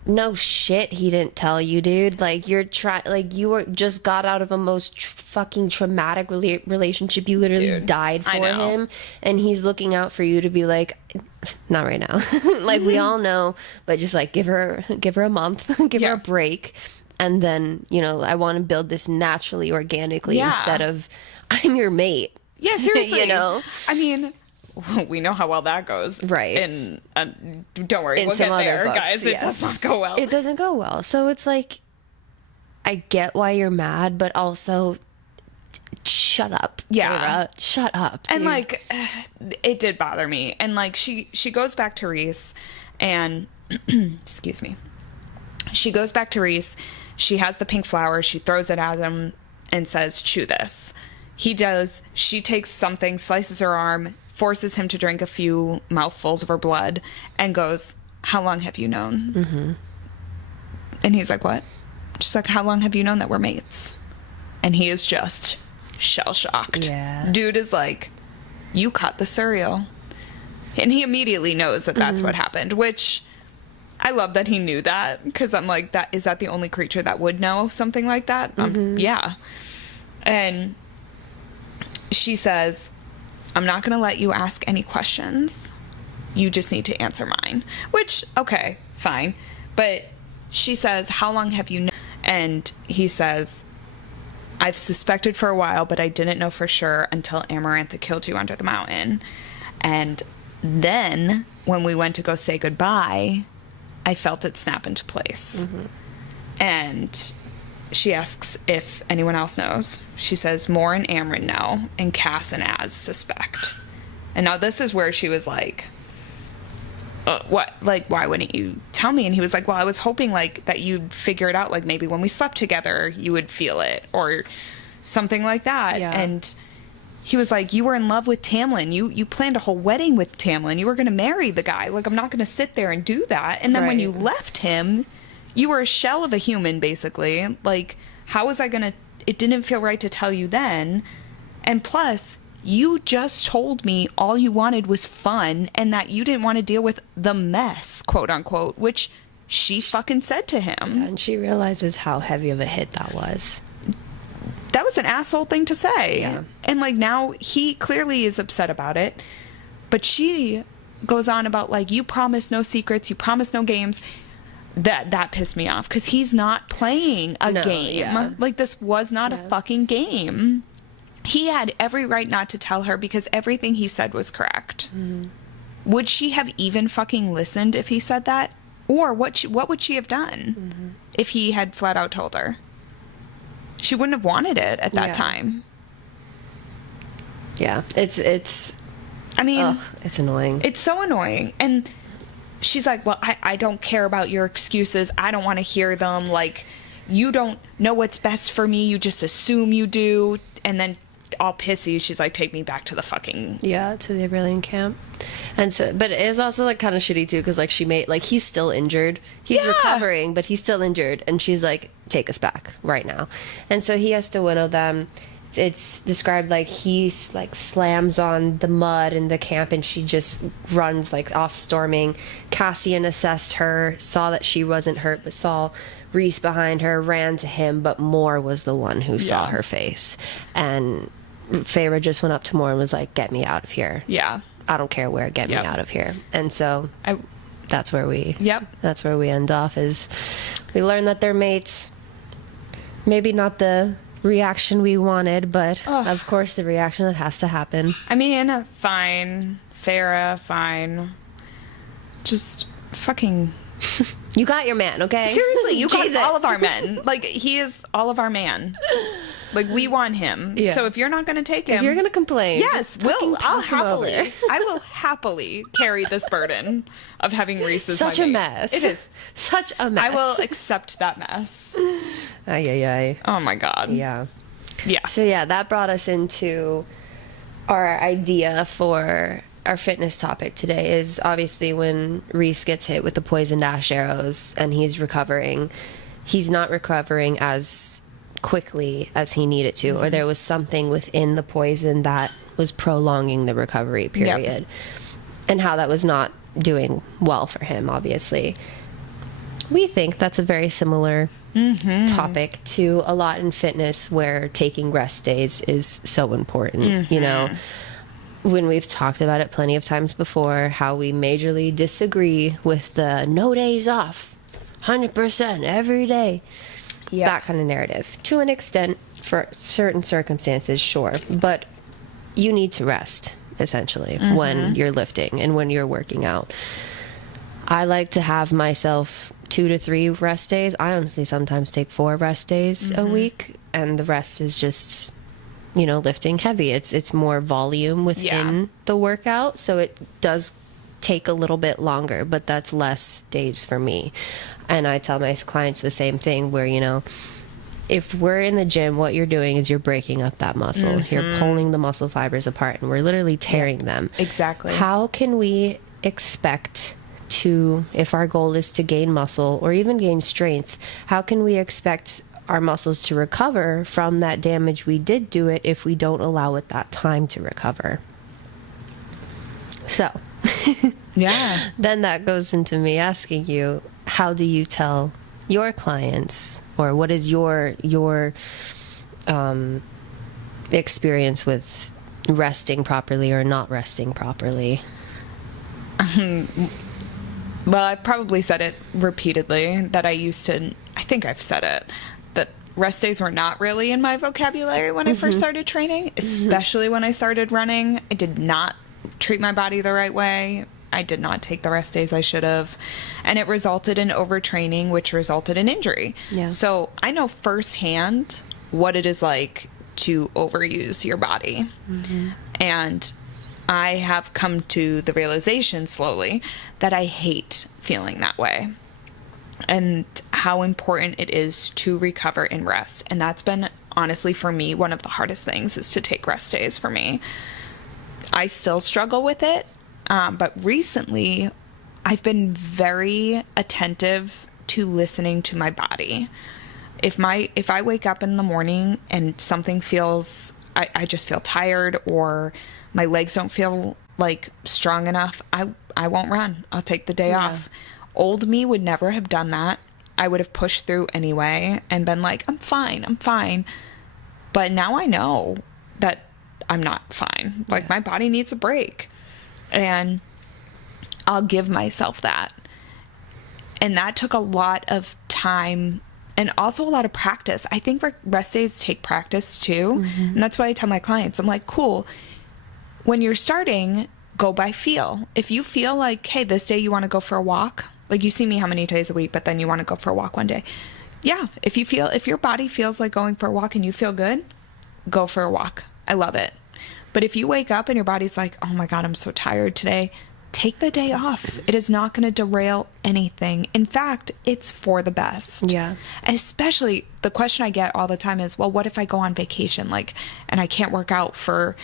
no shit he didn't tell you, dude. Like, you just got out of a most fucking traumatic relationship. You literally died for him. And he's looking out for you to be like, not right now. Like, we all know, but just like give her a month, give her a break, and then, you know, I want to build this naturally, organically, instead of I'm your mate. Yeah, seriously. You know, I mean, we know how well that goes, right? And don't worry, we'll get there, guys. It does not go well. It doesn't go well. So it's like, I get why you're mad, but also shut up. Yeah. Sarah. Shut up. And dude. like, it did bother me. And like, she goes back to Reese and, excuse me. She goes back to Reese. She has the pink flower. She throws it at him and says, chew this. He does. She takes something, slices her arm, forces him to drink a few mouthfuls of her blood, and goes, how long have you known? Mm-hmm. And he's like, what? She's like, how long have you known that we're mates? And he is just shell-shocked. Yeah. Dude is like, you caught the cereal. And he immediately knows that that's what happened, which I love that he knew that, because I'm like, is that the only creature that would know something like that? Yeah. And she says, I'm not going to let you ask any questions. You just need to answer mine. Which, okay, fine. But she says, how long have you known? And he says, I've suspected for a while, but I didn't know for sure until Amarantha killed you under the mountain. And then when we went to go say goodbye, I felt it snap into place. And she asks if anyone else knows. She says, Moore and Amryn know, and Cass and Az suspect. And now this is where she was like, what? Like, why wouldn't you tell me? And he was like, well, I was hoping, like, that you'd figure it out. Like, maybe when we slept together, you would feel it, or something like that. Yeah. And he was like, you were in love with Tamlin. You planned a whole wedding with Tamlin. You were going to marry the guy. Like, I'm not going to sit there and do that. And then when you left him, you were a shell of a human, basically. Like, how was I going to... It didn't feel right to tell you then. And plus, you just told me all you wanted was fun and that you didn't want to deal with the mess, quote unquote, which she fucking said to him. Yeah, and she realizes how heavy of a hit that was. That was an asshole thing to say. Yeah. And like, now he clearly is upset about it, but she goes on about like, you promised no secrets, you promised no games. That pissed me off, because he's not playing a game. Yeah. Like, this was not a fucking game. He had every right not to tell her, because everything he said was correct. Would she have even fucking listened if he said that? Or what would she have done if he had flat out told her? She wouldn't have wanted it at that time. Yeah, it's I mean, it's annoying. It's so annoying. And she's like, well, I don't care about your excuses. I don't want to hear them. Like, you don't know what's best for me. You just assume you do. And then all pissy, she's like, take me back to the fucking... Yeah, to the Aurelian camp. And so, but it is also like kind of shitty too, because like she made, like, he's still injured. He's recovering, but he's still injured. And she's like, take us back right now. And so he has to winnow them. It's described like he like slams on the mud in the camp, and she just runs like off storming. Cassian assessed her, saw that she wasn't hurt, but saw Reese behind her, ran to him, but Moore was the one who saw her face. And Feyre just went up to Moore and was like, get me out of here. Yeah. I don't care where, get me out of here. And so that's where we that's where we end off, is we learn that they're mates. Maybe not the reaction we wanted, but of course the reaction that has to happen. I mean, fine. Farrah, fine. Just fucking... You got your man, okay? Seriously, you got all of our men. Like, he is all of our man. Like, we want him. Yeah. So if you're not going to take him... If you're going to complain... Yes, I'll happily... I will happily carry this burden of having Reese as such my a mate. mess. It is. Such a mess. I will accept that mess. Ay. Oh my god. Yeah. Yeah. So yeah, that brought us into our idea for our fitness topic today. Is obviously when Reese gets hit with the poisoned ash arrows and he's recovering, he's not recovering as quickly as he needed to, or there was something within the poison that was prolonging the recovery period, and how that was not doing well for him. Obviously, we think that's a very similar topic to a lot in fitness, where taking rest days is so important. You know, when we've talked about it plenty of times before, how we majorly disagree with the no days off, 100% every day, that kind of narrative. To an extent, for certain circumstances, sure, but you need to rest, essentially, when you're lifting and when you're working out. I like to have myself 2 to 3 rest days. I honestly sometimes take 4 rest days a week, and the rest is just, lifting heavy. It's more volume within the workout, so it does take a little bit longer, but that's less days for me. And I tell my clients the same thing where, if we're in the gym, what you're doing is you're breaking up that muscle. You're pulling the muscle fibers apart, and we're literally tearing them. Exactly. How can we expect to, if our goal is to gain muscle or even gain strength, how can we expect our muscles to recover from that damage we did do it if we don't allow it that time to recover? So, then that goes into me asking you, how do you tell your clients, or what is your experience with resting properly or not resting properly? Well, I've probably said it repeatedly that I think I've said it, that rest days were not really in my vocabulary when I first started training, especially when I started running. I did not treat my body the right way. I did not take the rest days I should have. And it resulted in overtraining, which resulted in injury. Yeah. So I know firsthand what it is like to overuse your body. And I have come to the realization slowly that I hate feeling that way, and how important it is to recover and rest. And that's been, honestly, for me, one of the hardest things is to take rest days for me. I still struggle with it, but recently I've been very attentive to listening to my body. If I wake up in the morning and something feels, I just feel tired, or my legs don't feel like strong enough, I won't run. I'll take the day off. Old me would never have done that. I would have pushed through anyway and been like, I'm fine. But now I know that I'm not fine. Like, my body needs a break. And I'll give myself that. And that took a lot of time and also a lot of practice. I think rest days take practice too. And that's why I tell my clients, I'm like, cool, when you're starting, go by feel. If you feel like, hey, this day you want to go for a walk, like you see me how many days a week, but then you want to go for a walk one day. Yeah. If your body feels like going for a walk and you feel good, go for a walk. I love it. But if you wake up and your body's like, oh my God, I'm so tired today, take the day off. It is not going to derail anything. In fact, it's for the best. Yeah. And especially the question I get all the time is, well, what if I go on vacation, and I can't work out for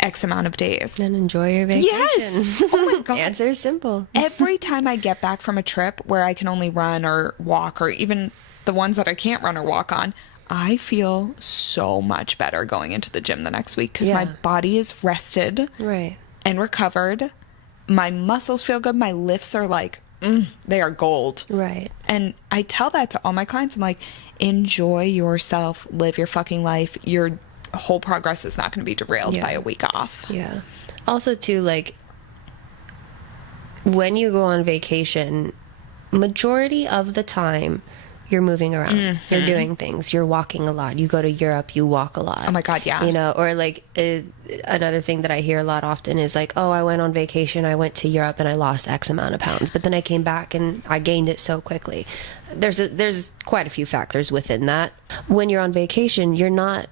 X amount of days? Then enjoy your vacation. Yes. Oh my God. Answer is simple. Every time I get back from a trip where I can only run or walk, or even the ones that I can't run or walk on, I feel so much better going into the gym the next week because my body is rested and recovered. My muscles feel good. My lifts are like, they are gold. Right. And I tell that to all my clients. I'm like, enjoy yourself, live your fucking life. Your whole progress is not going to be derailed by a week off. Yeah. Also, too, when you go on vacation, majority of the time, you're moving around. You're doing things. You're walking a lot. You go to Europe, you walk a lot. Oh my God, yeah. Or another thing that I hear a lot often is oh, I went on vacation, I went to Europe and I lost X amount of pounds, but then I came back and I gained it so quickly. There's quite a few factors within that. When you're on vacation, you're not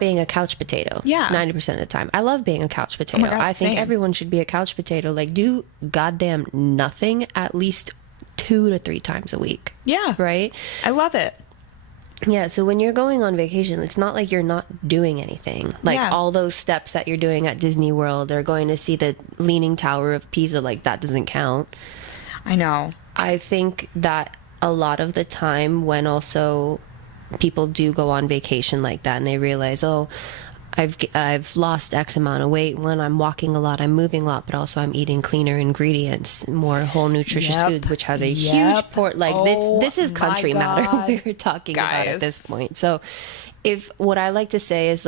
being a couch potato. Yeah. 90% of the time. I love being a couch potato. Oh my God, I think everyone should be a couch potato. Do goddamn nothing at least 2 to 3 times a week. Yeah. Right? I love it. Yeah, so when you're going on vacation, it's not like you're not doing anything. All those steps that you're doing at Disney World or going to see the Leaning Tower of Pisa, that doesn't count. I know. I think that a lot of the time when also people do go on vacation like that and they realize, oh, I've lost X amount of weight when I'm walking a lot, I'm moving a lot, but also I'm eating cleaner ingredients, more whole nutritious food, which has a huge this is country matter we're talking about at this point. So what I like to say is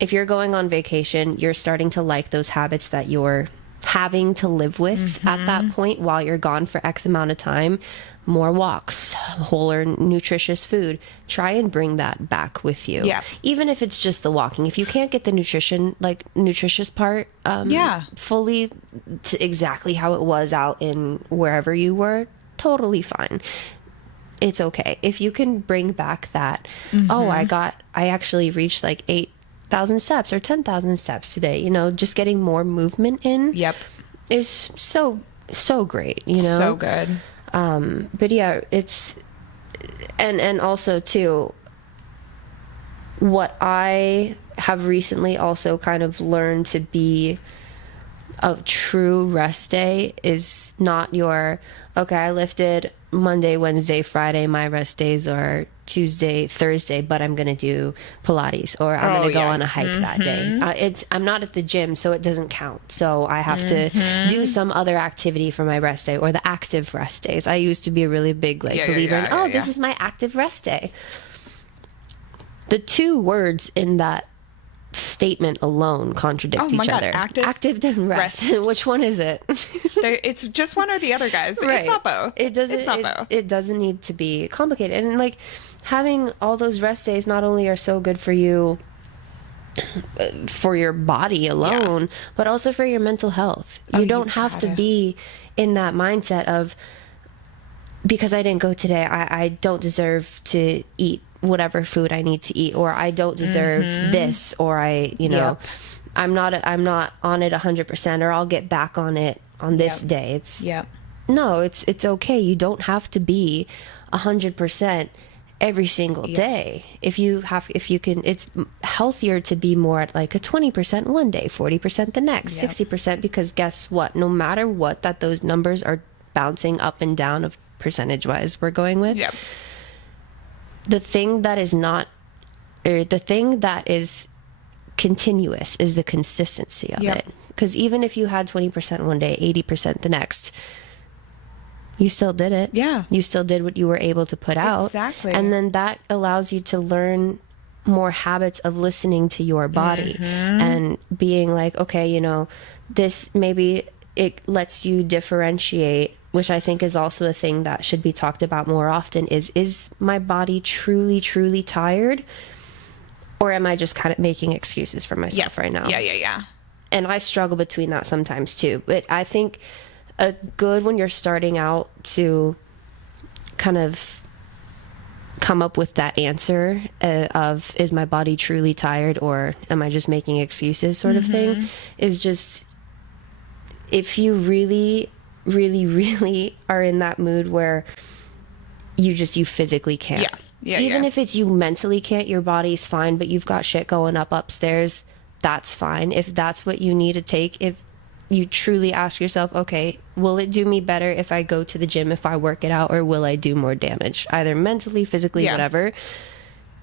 if you're going on vacation, you're starting to like those habits that you're having to live with at that point while you're gone for X amount of time. More walks, wholer, nutritious food. Try and bring that back with you. Yeah. Even if it's just the walking. If you can't get the nutritious part fully to exactly how it was out in wherever you were, totally fine. It's okay. If you can bring back that, I actually reached like 8,000 steps or 10,000 steps today, you know, just getting more movement in. Yep. Is so great, you know? So good. But yeah, it's, and also too, what I have recently also kind of learned to be a true rest day is not your, okay, I lifted Monday, Wednesday, Friday, my rest days are Tuesday, Thursday, but I'm going to do Pilates or I'm going to go on a hike that day. I'm not at the gym, so it doesn't count. So I have to do some other activity for my rest day or the active rest days. I used to be a really big believer in, this is my active rest day. The two words in that statement alone contradict each other. Active and rest. Which one is it? It's just one or the other, guys. Right. It's not both. It doesn't need to be complicated. And like having all those rest days not only are so good for you for your body alone, but also for your mental health. You don't have to be in that mindset of, because I didn't go today, I don't deserve to eat whatever food I need to eat, or I don't deserve this, or I'm not on it 100%, or I'll get back on it on this day. It's okay. You don't have to be 100% every single day. If you can, it's healthier to be more at like a 20% one day, 40% the next, 60%, because guess what? No matter what, that those numbers are bouncing up and down of percentage wise we're going with. The thing that is not, or the thing that is continuous is the consistency of it. Because even if you had 20% one day, 80% the next, you still did it. You still did what you were able to put out. Exactly. And then that allows you to learn more habits of listening to your body and being like, okay, you know, this, maybe it lets you differentiate, which I think is also a thing that should be talked about more often, is my body truly, truly tired? Or am I just kind of making excuses for myself right now? And I struggle between that sometimes too. But I think a good, when you're starting out, to kind of come up with that answer of, is my body truly tired or am I just making excuses sort of thing, is just, if you really, really, really are in that mood where you physically can't. Even if it's you mentally can't, your body's fine, but you've got shit going upstairs, that's fine. If that's what you need to take, if you truly ask yourself, okay, will it do me better if I go to the gym, if I work it out, or will I do more damage? Either mentally, physically, whatever.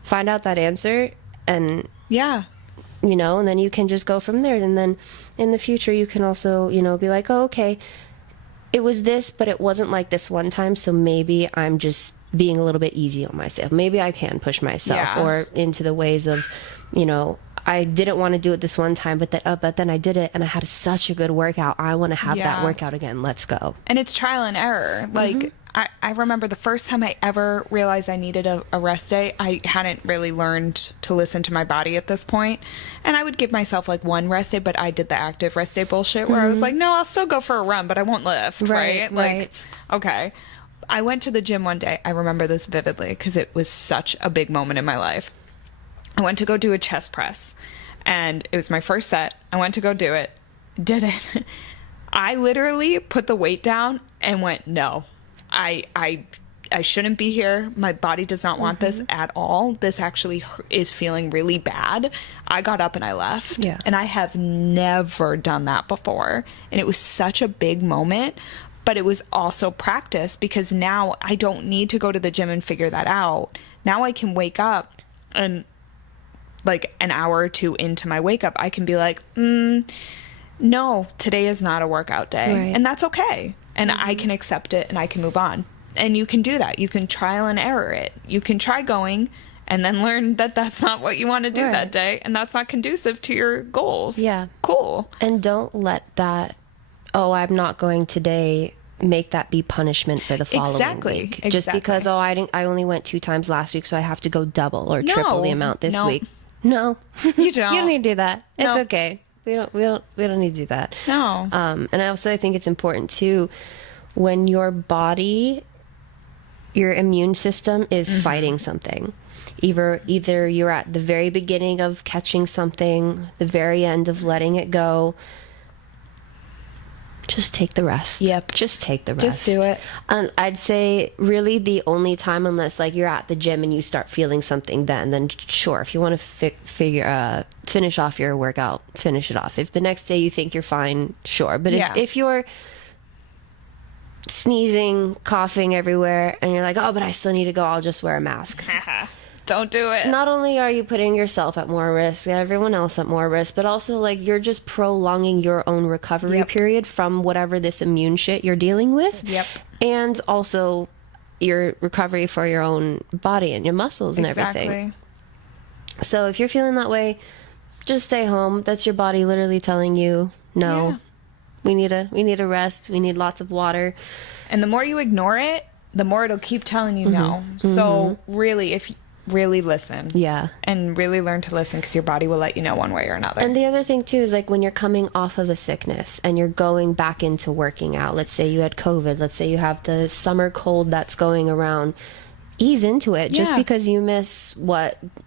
Find out that answer and you know, and then you can just go from there. And then in the future, you can also, you know, be like, oh, okay, it was this, but it wasn't like this one time, so maybe I'm just being a little bit easy on myself. Maybe I can push myself or into the ways of, you know, I didn't want to do it this one time, but then I did it and I had such a good workout. I want to have that workout again. Let's go. And it's trial and error. Like, I remember the first time I ever realized I needed a rest day, I hadn't really learned to listen to my body at this point. And I would give myself like one rest day, but I did the active rest day bullshit where I was like, no, I'll still go for a run, but I won't lift. Right. Like, okay. I went to the gym one day. I remember this vividly because it was such a big moment in my life. I went to go do a chest press and it was my first set. I went to go do it. Did it. I literally put the weight down and went, no. I shouldn't be here. My body does not want this at all. This actually is feeling really bad. I got up and I left. And I have never done that before. And it was such a big moment, but it was also practice because now I don't need to go to the gym and figure that out. Now I can wake up and like an hour or two into my wake up, I can be like, no, today is not a workout day. And that's okay. And I can accept it and I can move on. And you can do that. You can trial and error it. You can try going and then learn that that's not what you want to do that day. And that's not conducive to your goals. Cool. And don't let that oh, I'm not going today, make that be punishment for the following week. Just because, oh, I only went 2 times last week, so I have to go double or triple the amount this week. No, you don't. You don't need to do that. It's okay. We don't need to do that. No. And I also think it's important too, when your body, your immune system is fighting something. Either you're at the very beginning of catching something, the very end of letting it go. Just take the rest. Yep. Just take the rest. Just do it. I'd say really the only time, unless like you're at the gym and you start feeling something, then sure, if you want to finish off your workout, finish it off. If the next day you think you're fine, sure. But if you're sneezing, coughing everywhere, and you're like, oh, but I still need to go, I'll just wear a mask. Don't do it. Not only are you putting yourself at more risk, everyone else at more risk, but also like you're just prolonging your own recovery period from whatever this immune shit you're dealing with. Yep. And also your recovery for your own body and your muscles and everything. So if you're feeling that way, just stay home. That's your body literally telling you, no, we need a rest. We need lots of water. And the more you ignore it, the more it'll keep telling you no. So really, really listen. Yeah. And really learn to listen, because your body will let you know one way or another. And the other thing too is like when you're coming off of a sickness and you're going back into working out, let's say you had COVID, let's say you have the summer cold that's going around, ease into it. Just because you miss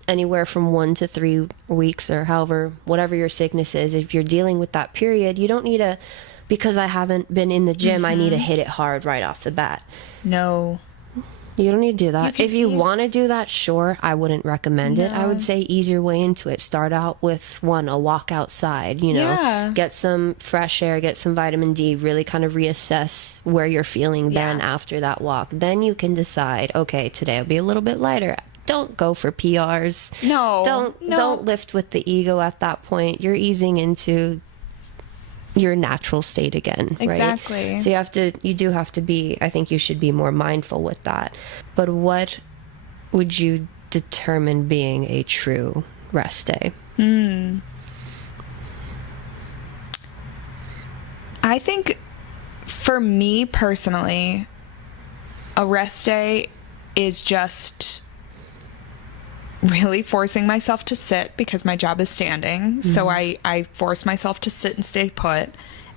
anywhere from 1 to 3 weeks or however, whatever your sickness is, if you're dealing with that period, you don't need to, because I haven't been in the gym, I need to hit it hard right off the bat. No. You don't need to do that. If you want to do that, sure, I wouldn't recommend it. I would say ease your way into it. Start out with a walk outside, get some fresh air, get some vitamin D, really kind of reassess where you're feeling then after that walk. Then you can decide, okay, today I'll be a little bit lighter. Don't go for PRs. No. Don't lift with the ego at that point. You're easing into your natural state again, right? Exactly. So you do have to be, I think you should be more mindful with that. But what would you determine being a true rest day? I think for me personally, a rest day is just really forcing myself to sit, because my job is standing. So I force myself to sit and stay put,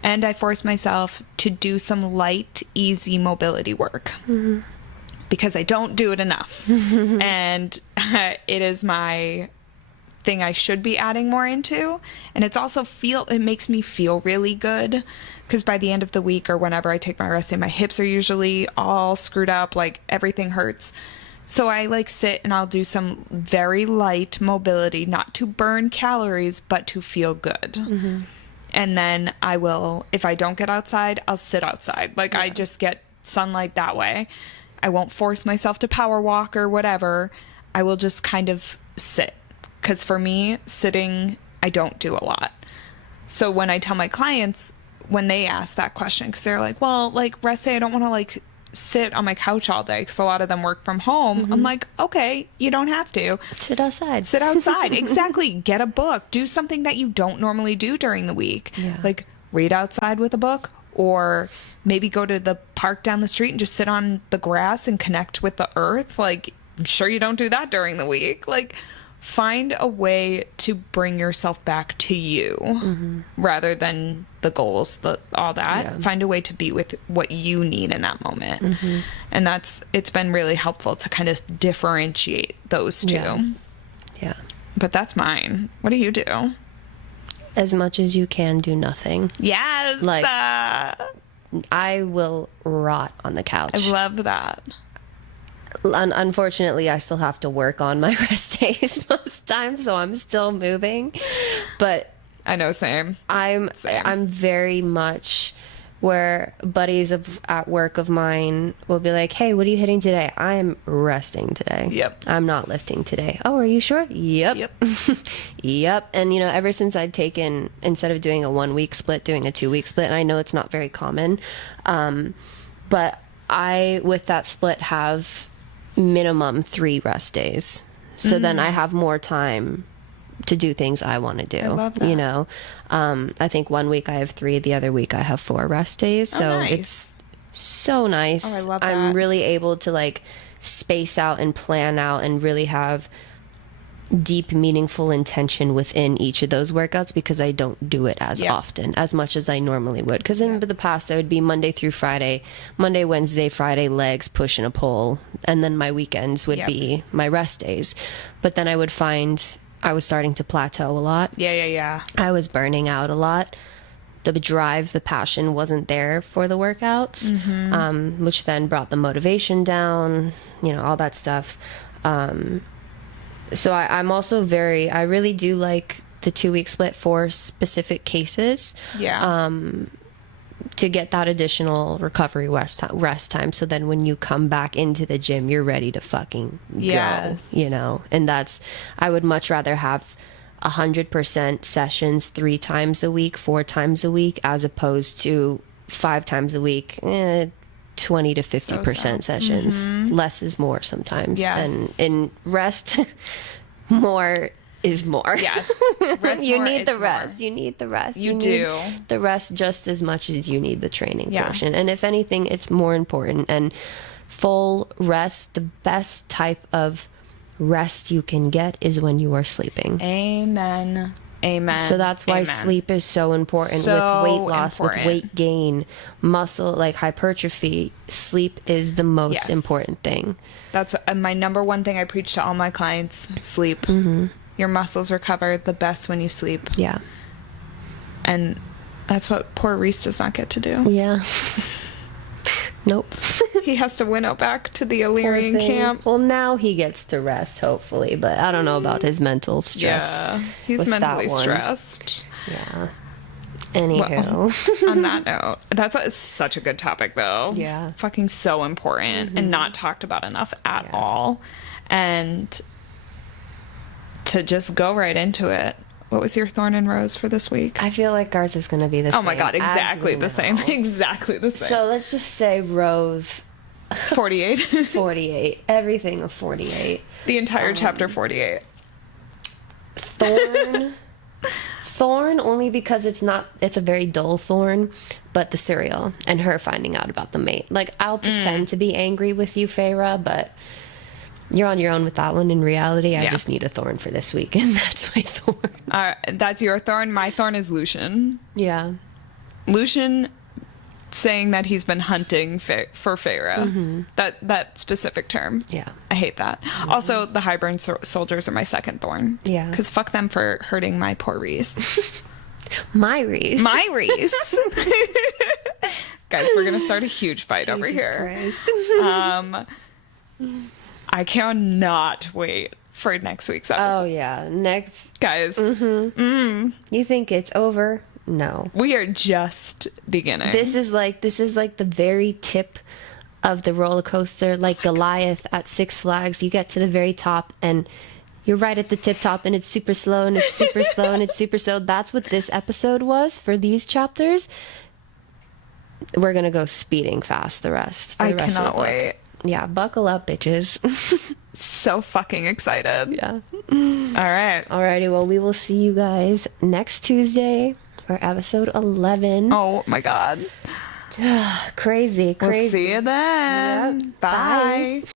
and I force myself to do some light, easy mobility work, because I don't do it enough. And it is my thing I should be adding more into. And it's also it makes me feel really good, because by the end of the week or whenever I take my rest day, my hips are usually all screwed up, like everything hurts. So I sit and I'll do some very light mobility, not to burn calories, but to feel good. And then I will, if I don't get outside, I'll sit outside. I just get sunlight that way. I won't force myself to power walk or whatever. I will just kind of sit. Because for me, sitting, I don't do a lot. So when I tell my clients, when they ask that question, because they're like, well, rest day, I don't want to sit on my couch all day, because a lot of them work from home. I'm like, okay, you don't have to. Sit outside. Sit outside. Exactly. Get a book. Do something that you don't normally do during the week. Yeah. Read outside with a book, or maybe go to the park down the street and just sit on the grass and connect with the earth. I'm sure you don't do that during the week. Find a way to bring yourself back to you rather than the goals, all that. Yeah. Find a way to be with what you need in that moment. And it's been really helpful to kind of differentiate those two. Yeah. But that's mine. What do you do? As much as you can, do nothing. Yes. I will rot on the couch. I love that. Unfortunately, I still have to work on my rest days most times, so I'm still moving. But I know, same. I'm very much where buddies at work of mine will be like, hey, what are you hitting today? I'm resting today. Yep. I'm not lifting today. Oh, are you sure? Yep. Yep. And ever since I'd taken, instead of doing a 1 week split, doing a 2 week split, and I know it's not very common, but I, with that split, have minimum 3 rest days. So then I have more time to do things I want to do. I love that. You know, I think one week I have 3, the other week I have 4 rest days. So nice. it's so nice. Oh, I love that. I'm really able to like space out and plan out and really have deep, meaningful intention within each of those workouts because I don't do it as often, as much as I normally would. Because in the past, I would be Monday through Friday, Monday, Wednesday, Friday, legs, push and a pull. And then my weekends would be my rest days. But then I would find I was starting to plateau a lot. Yeah. I was burning out a lot. The drive, the passion wasn't there for the workouts, which then brought the motivation down, you know, all that stuff. So I'm also I really do like the 2-week split for specific cases. Yeah. To get that additional recovery rest time. So then when you come back into the gym, you're ready to fucking go, you know? And I would much rather have 100% sessions 3 times a week, 4 times a week, as opposed to 5 times a week, 20 to 50% sessions. Less is more sometimes. Yes. And in rest, more is more. Yes. You need the rest. You need the rest. You need do. the rest just as much as you need the training Yeah. portion. And if anything, it's more important. And full rest, the best type of rest you can get is when you are sleeping. Amen. So that's why sleep is so important with weight loss, with weight gain, muscle, like hypertrophy. Sleep is the most important thing. That's my number one thing I preach to all my clients. Sleep. Your muscles recover the best when you sleep. Yeah. And that's what poor Reese does not get to do. Yeah. Nope. He has to winnow back to the Illyrian camp. Well, now he gets to rest, hopefully, but I don't know about his mental stress. Yeah, he's mentally stressed. Yeah. Anywho. Well, on that note, that's such a good topic, though. Yeah. Fucking so important and not talked about enough at all. And to just go right into it. What was your thorn and rose for this week? I feel like ours is going to be the same. Oh my God, exactly the same. Exactly the same. So let's just say rose 48. 48. Everything of 48. The entire chapter 48. Thorn only because it's a very dull thorn, but the cereal and her finding out about the mate. Like, I'll pretend to be angry with you, Feyre, but you're on your own with that one. In reality, I just need a thorn for this week, and that's my thorn. That's your thorn. My thorn is Lucian. Yeah. Lucian saying that he's been hunting for Feyre. That specific term. Yeah. I hate that. Also, the Highburn soldiers are my second thorn. Yeah. Because fuck them for hurting my poor Reese. My Reese. Guys, we're going to start a huge fight over here. Christ. I cannot wait for next week's episode. Oh, yeah. Next. Guys. You think it's over? No. We are just beginning. This is like the very tip of the roller coaster, like Goliath at Six Flags. You get to the very top and you're right at the tip top and it's super slow and it's super slow and it's super slow. That's what this episode was for these chapters. We're going to go speeding fast the rest. I cannot wait. Yeah, buckle up, bitches. So fucking excited. Yeah. All right. Alrighty, well, we will see you guys next Tuesday for episode 11. Oh my God. Crazy. We'll see you then. Yep. Bye.